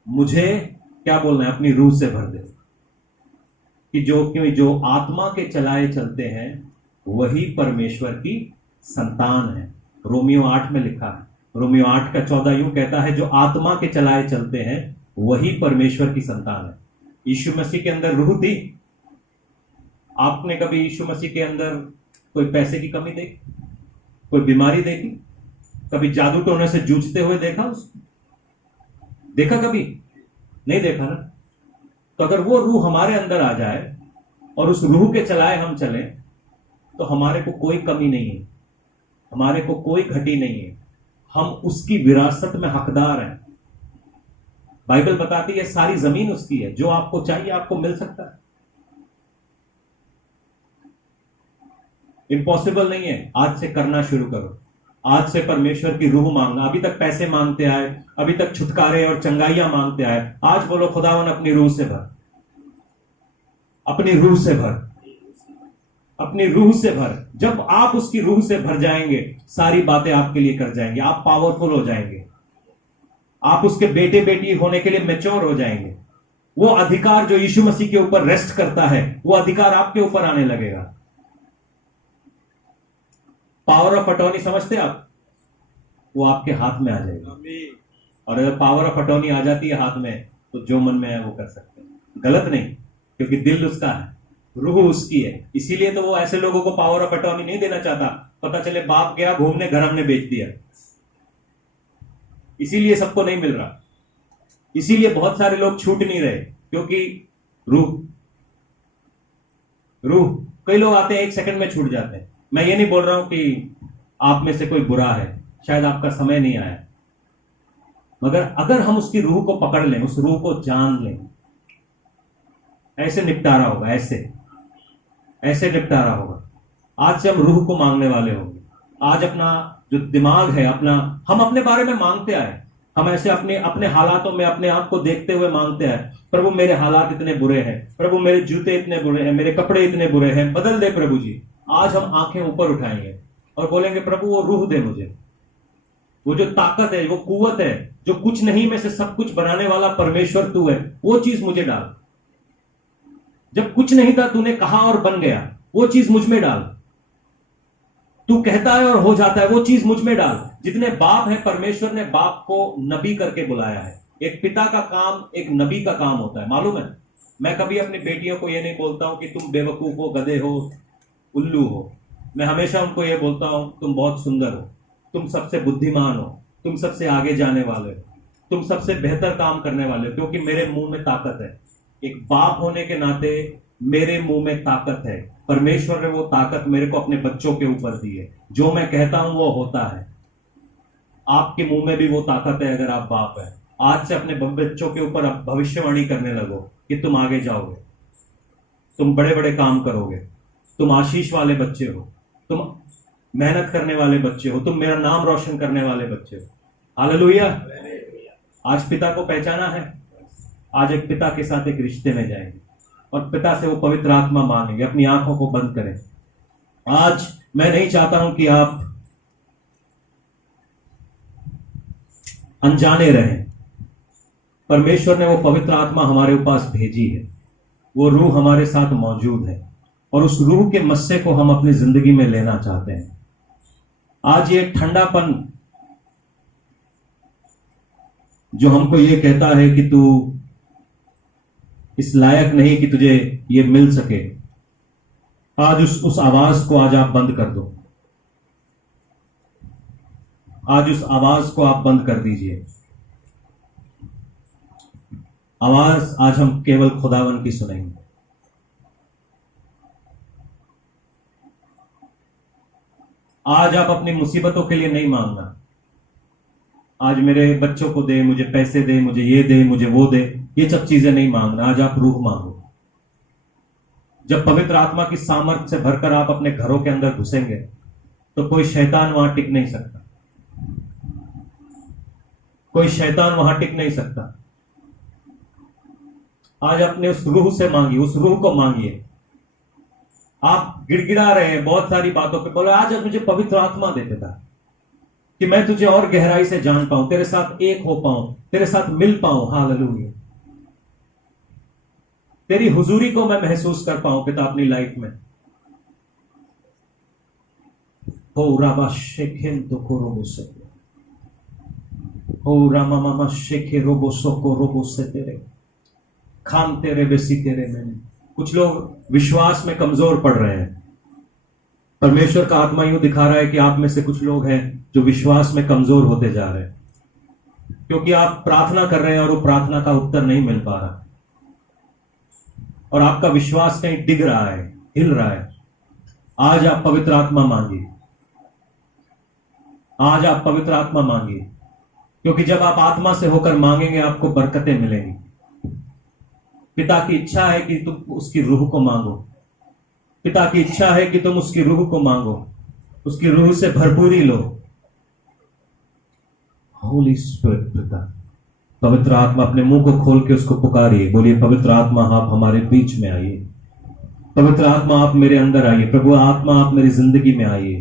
मुझे क्या बोलना है? अपनी रूह से भर दे। कि जो आत्मा के चलाए चलते हैं वही परमेश्वर की संतान है। रोमियो 8 में लिखा है, रोमियो 8 का 14 यूं कहता है, जो आत्मा के चलाए चलते हैं वही परमेश्वर की संतान है। यीशु मसीह के अंदर रूह थी। आपने कभी यीशु मसीह के अंदर कोई पैसे की कमी देखी? कोई बीमारी देखी? कभी जादू टोने से जूझते हुए देखा उसको? देखा कभी? नहीं देखा ना। तो अगर वो रूह हमारे अंदर आ जाए और उस रूह के चलाए हम चलें, तो हमारे को कोई कमी नहीं है, हमारे को कोई घटी नहीं है, हम उसकी विरासत में हकदार हैं। बाइबल बताती है सारी जमीन उसकी है, जो आपको चाहिए आपको मिल सकता है। इम्पॉसिबल नहीं है। आज से करना शुरू करो, आज से परमेश्वर की रूह मांगना। अभी तक पैसे मांगते आए, अभी तक छुटकारे और चंगाइयां मांगते आए, आज बोलो खुदावन अपनी रूह से भर, अपनी रूह से भर, अपनी रूह से भर। जब आप उसकी रूह से भर जाएंगे, सारी बातें आपके लिए कर जाएंगे, आप पावरफुल हो जाएंगे, आप उसके बेटे बेटी होने के लिए मैच्योर हो जाएंगे। वो अधिकार जो यीशु मसीह के ऊपर रेस्ट करता है, वो अधिकार आपके ऊपर आने लगेगा। पावर ऑफ अटॉर्नी समझते आप? वो आपके हाथ में आ जाएगा। और अगर पावर ऑफ अटॉर्नी आ जाती है हाथ में, तो जो मन में है वो कर सकते हैं। गलत नहीं, क्योंकि दिल उसका है, रूह उसकी है। इसीलिए तो वो ऐसे लोगों को पावर ऑफ अटॉर्नी नहीं देना चाहता। पता चले बाप गया घूमने, घर हमने बेच दिया, इसीलिए सबको नहीं मिल रहा। इसीलिए बहुत सारे लोग छूट नहीं रहे, क्योंकि रूह कई लोग आते हैं 1 सेकंड में छूट जाते हैं। मैं ये नहीं बोल रहा हूं कि आप में से कोई बुरा है, शायद आपका समय नहीं आया, मगर अगर हम उसकी रूह को पकड़ लें, उस रूह को जान लें, ऐसे निपटारा होगा, ऐसे निपटारा होगा। आज से हम रूह को मांगने वाले होंगे। आज अपना जो दिमाग है, हम अपने बारे में मांगते आए, हम ऐसे अपने हालातों में अपने आप को देखते हुए मांगते आए, प्रभु मेरे हालात इतने बुरे हैं, प्रभु मेरे जूते इतने बुरे हैं, मेरे कपड़े इतने बुरे हैं, बदल दे प्रभु जी। आज हम आंखें ऊपर उठाएंगे और बोलेंगे प्रभु वो रूह दे मुझे, वो जो ताकत है, वो कुव्वत है, जो कुछ नहीं में से सब कुछ बनाने वाला परमेश्वर तू है, वो चीज मुझे डाल। जब कुछ नहीं था तूने कहा और बन गया, वो चीज मुझ में डाल। तू कहता है और हो जाता है, वो चीज मुझ में डाल। जितने बाप है, परमेश्वर ने बाप को नबी करके बुलाया है। एक पिता का काम एक नबी का काम होता है, मालूम है? मैं कभी अपनी बेटियों को ये नहीं बोलता हूं कि तुम बेवकूफ हो, गधे हो, उल्लू हो। मैं हमेशा उनको ये बोलता हूं तुम बहुत सुंदर हो, तुम सबसे बुद्धिमान हो, तुम सबसे आगे जाने वाले हो, तुम सबसे बेहतर काम करने वाले हो, क्योंकि मेरे मुंह में ताकत है। एक बाप होने के नाते मेरे मुंह में ताकत है। परमेश्वर ने वो ताकत मेरे को अपने बच्चों के ऊपर दी है। जो मैं कहता हूं वो होता है। आपके मुंह में भी वो ताकत है अगर आप बाप है। आज से अपने बच्चों के ऊपर आप भविष्यवाणी करने लगो कि तुम आगे जाओगे, तुम बड़े बड़े काम करोगे, तुम आशीष वाले बच्चे हो, तुम मेहनत करने वाले बच्चे हो, तुम मेरा नाम रोशन करने वाले बच्चे हो। हालेलुया। आज पिता को पहचाना है, आज एक पिता के साथ एक रिश्ते में जाएंगे और पिता से वो पवित्र आत्मा मांगेंगे। अपनी आंखों को बंद करें। आज मैं नहीं चाहता हूं कि आप अनजाने रहें। परमेश्वर ने वो पवित्र आत्मा हमारे पास भेजी है, वो रूह हमारे साथ मौजूद है और उस रूह के मस्से को हम अपनी जिंदगी में लेना चाहते हैं। आज ये ठंडापन जो हमको ये कहता है कि तू इस लायक नहीं कि तुझे ये मिल सके, आज उस आवाज को आज आप बंद कर दो। आज उस आवाज को आप बंद कर दीजिए। आवाज आज हम केवल खुदावन की सुनेंगे। आज आप अपनी मुसीबतों के लिए नहीं मांगना, आज मेरे बच्चों को दे, मुझे पैसे दे, मुझे ये दे, मुझे वो दे, ये सब चीजें नहीं मांगना। आज आप रूह मांगो। जब पवित्र आत्मा की सामर्थ्य से भरकर आप अपने घरों के अंदर घुसेंगे तो कोई शैतान वहां टिक नहीं सकता, कोई शैतान वहां टिक नहीं सकता। आज अपने उस रूह से मांगिए, उस रूह को मांगिए। आप गिड़गिड़ा रहे हैं बहुत सारी बातों पे, बोले आज मुझे पवित्र आत्मा दे पिता, कि मैं तुझे और गहराई से जान पाऊं, तेरे साथ एक हो पाऊं, तेरे साथ मिल पाऊं। हालेलुया। तेरी हुजूरी को मैं महसूस कर पाऊं पिता अपनी लाइफ में। हो राबा शेखेन तो को रोबो से, हो रामा मामा शेखे रोबो सोको रोबो से तेरे खाम तेरे बेसी तेरे मैंने। कुछ लोग विश्वास में कमजोर पड़ रहे हैं। परमेश्वर का आत्मा यूं दिखा रहा है कि आप में से कुछ लोग हैं जो विश्वास में कमजोर होते जा रहे हैं, क्योंकि आप प्रार्थना कर रहे हैं और वो प्रार्थना का उत्तर नहीं मिल पा रहा और आपका विश्वास कहीं डिग रहा है, हिल रहा है। आज आप पवित्र आत्मा मांगिए, आज आप पवित्र आत्मा मांगिए, क्योंकि जब आप आत्मा से होकर मांगेंगे आपको बरकतें मिलेंगी। पिता की इच्छा है कि तुम उसकी रूह को मांगो, पिता की इच्छा है कि तुम उसकी रूह को मांगो, उसकी रूह से भरपूरी लो। होली स्पिरिट, पिता पवित्र आत्मा, अपने मुंह को खोल के उसको पुकारिए, बोलिए पवित्र आत्मा आप हमारे बीच में आइए, पवित्र आत्मा आप मेरे अंदर आइए, प्रभु आत्मा आप मेरी जिंदगी में आइए,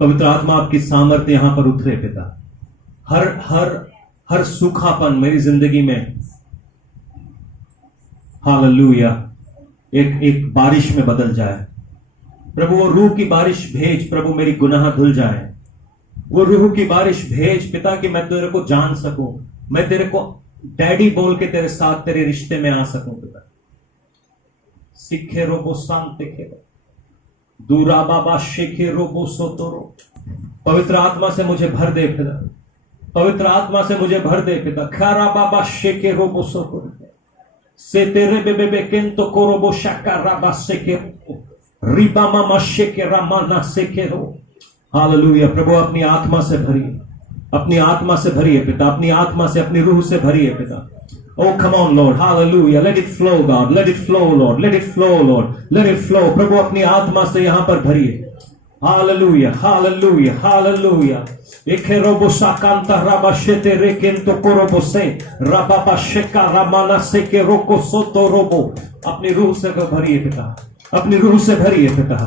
पवित्र आत्मा आपकी सामर्थ्य यहां पर उतरे पिता। हर हर हर सूखापन मेरी जिंदगी में, हालेलुया, एक बारिश में बदल जाए। प्रभु वो रूह की बारिश भेज, प्रभु मेरी गुनाह धुल जाए। वो रूह की बारिश भेज पिता कि मैं तेरे को जान सकूं, मैं तेरे को डैडी बोल के तेरे साथ तेरे रिश्ते में आ सकूं पिता। सिखे रोबो शांति खेरो दूरा बाबा शेखे रोबो सोतोरो। पवित्र आत्मा से मुझे भर दे पिता, पवित्र आत्मा से मुझे भर दे पिता। खारा बाबा शेखे रोबो सोतोरो से तेरे बेबे केंतो कोरोबो शाका राबा शेखे रिबा मामा शेखे रामाना शेखे रो। हालेलुया। प्रभु अपनी आत्मा से भरिए, अपनी आत्मा से भरिए पिता, अपनी आत्मा से, अपनी रूह से भरिए पिता। Oh, come on, Lord. Hallelujah. Let it flow, God. Let it flow, Lord. Let it flow, Lord. Let it flow. प्रभु अपनी आत्मा से यहां पर भरिए। Hallelujah. Hallelujah. Hallelujah. Eke robo sakanta rabashete rekento korobo se rababa sheka ramana seke roko soto robo। अपनी रूह से भरिए पिता, अपनी रूह से भरिए पिता,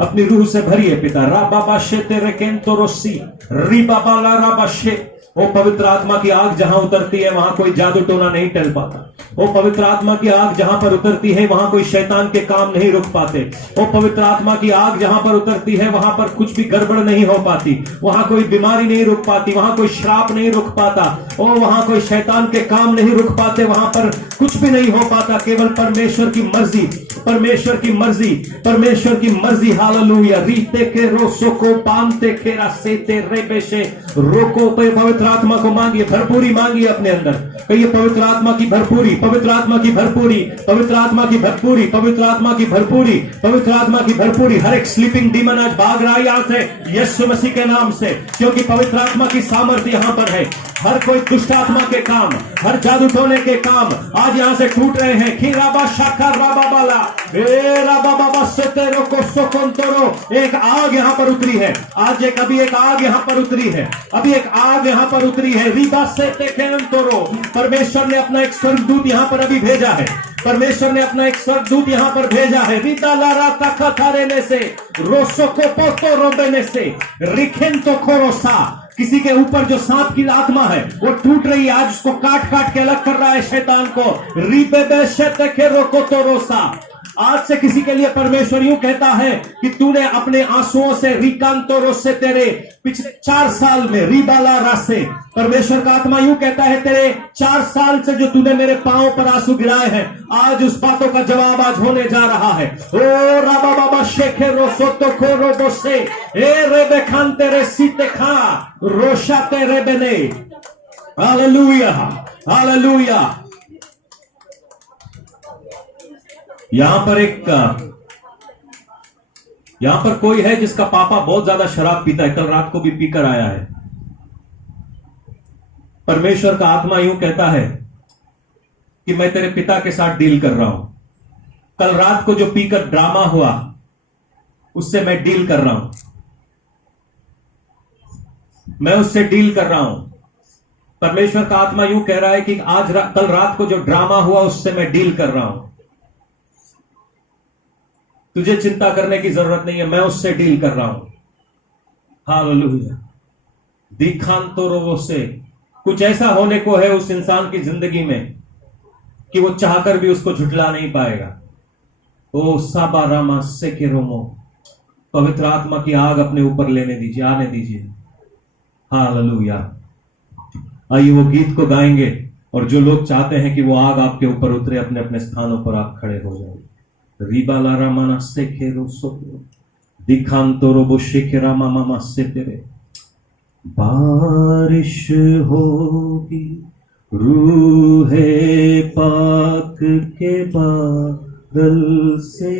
अपनी रूह से भरिए पिता। राबाबा शेते रेकेंतो रोसी रिबाबा ला राबाशे। वो पवित्र आत्मा की आग जहां उतरती है वहां कोई जादू टोना नहीं टल पाता। वो पवित्र आत्मा की आग जहां पर उतरती है वहां कोई शैतान के काम नहीं रुक पाते। वो पवित्र आत्मा की आग जहां पर उतरती है वहां पर कुछ भी गड़बड़ नहीं हो पाती, वहां कोई बीमारी नहीं रुक पाती, वहां कोई श्राप नहीं रुक पाता, और वहां कोई शैतान के काम नहीं रुक पाते, वहां पर कुछ भी नहीं हो पाता। केवल परमेश्वर की मर्जी, परमेश्वर की मर्जी, परमेश्वर की मर्जी। हालेलुया। रीते के रोसो को पानते खेरा सेते रेबेशे रोको। पवित्र आत्मा को मांगिए, भरपूरी मांगिए अपने अंदर। कहिए पवित्र आत्मा की भरपूरी, पवित्र आत्मा की भरपूरी, पवित्र आत्मा की भरपूरी, पवित्र आत्मा की भरपूरी, पवित्र आत्मा की भरपूरी। हर एक स्लीपिंग डीमन आज भाग रहा है यहां से यीशु मसीह के नाम से, क्योंकि पवित्र आत्मा की सामर्थ्य यहां पर है। हर कोई दुष्ट आत्मा के काम, हर जादू टोने के काम आज यहां से टूट रहे हैं। खीराबा शाखा राबा बाला राबा से तेरो को सोकोंतरो। एक आग यहां पर उतरी है आज, अभी एक आग यहां पर उतरी है, अभी एक आग यहां पर उतरी है। रीबा से तेकेंतरो। परमेश्वर ने अपना एक स्वर्गदूत यहां पर अभी भेजा है, परमेश्वर ने अपना एक स्वर्गदूत यहां पर भेजा है। रीता लारा तखतारेने से रोसो को पोतो रोबेने से रिखेंतो खोरोसा। किसी के ऊपर जो सांप की आत्मा है वो टूट रही है, आज उसको काट काट के अलग कर रहा है शैतान को। आज से किसी के लिए परमेश्वर यूं कहता है कि तूने अपने आंसुओं से रिकांतोरो से तेरे पिछले 4 साल में रिबाला रासे, परमेश्वर का आत्मा यूं कहता है तेरे 4 साल से जो तूने मेरे पांव पर आंसू गिराए हैं, आज उस बातों का जवाब आज होने जा रहा है। ओ राबा बाबा शेखे रोसोतो को रोबो से ए रेबे खान तेरे सीते खा रोशा तेरे बने। Hallelujah, hallelujah. यहां पर कोई है जिसका पापा बहुत ज्यादा शराब पीता है, कल रात को भी पीकर आया है। परमेश्वर का आत्मा यूं कहता है कि मैं तेरे पिता के साथ डील कर रहा हूं। कल रात को जो पीकर ड्रामा हुआ उससे मैं डील कर रहा हूं, मैं उससे डील कर रहा हूं। परमेश्वर का आत्मा यूं कह रहा है कि कल रात को जो ड्रामा हुआ उससे मैं डील कर रहा हूं। तुझे चिंता करने की जरूरत नहीं है, मैं उससे डील कर रहा हूं। हालेलुया। दिखांतो रोवो से कुछ ऐसा होने को है उस इंसान की जिंदगी में कि वो चाहकर भी उसको झुठला नहीं पाएगा। ओ साबा रामा से के रोमो। पवित्र आत्मा की आग अपने ऊपर लेने दीजिए, आने दीजिए। हालेलुया। आइए वो गीत को गाएंगे, और जो लोग चाहते हैं कि वो आग आपके ऊपर उतरे अपने अपने स्थानों पर आप खड़े हो जाए। रिबाला रामाना सेखे रोसो दिखांतो रोबो शेखे रामा मामा से तेरे। बारिश होगी रूहे पाक के बादल से,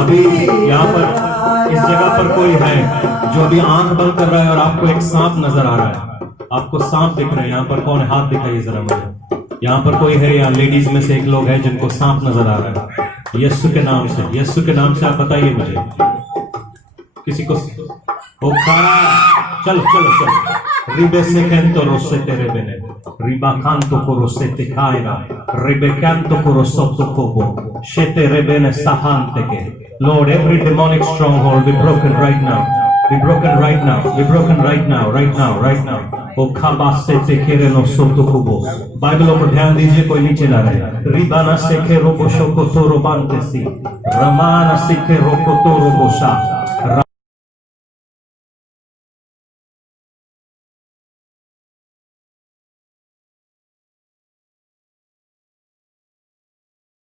अभी यहाँ पर इस जगह पर कोई है जो अभी आंख बंद कर रहा है और आपको एक सांप नजर आ रहा है, आपको सांप दिख रहा है। यहाँ पर कौन है? हाथ दिखाइए जरा मुझे। यहाँ पर कोई है या लेडीज में से एक लोग है जिनको सांप नजर आ रहा है? यीशु के नाम से, यीशु के नाम से आप बताइए मुझे। किसी को चलो चलो चलो। रिबे से कैंतो रोसे तेरे बेने रिबा कांतो को रोसे ते खाएगा रिबे कैंतो को रोसोतो कोबो शेते रेबेने सहांते के। Lord, every demonic stronghold be broken right now, be broken right now, be broken right now, right now, right now. ओ खाबा से ते केरे नो सोतो कोबो। बाइबलों पर ध्यान दीजिए, कोई नीचे ना रहे। रिबाना से के रोको शोको तोरो बांते सी रमाना से के रोको तोरो बोशा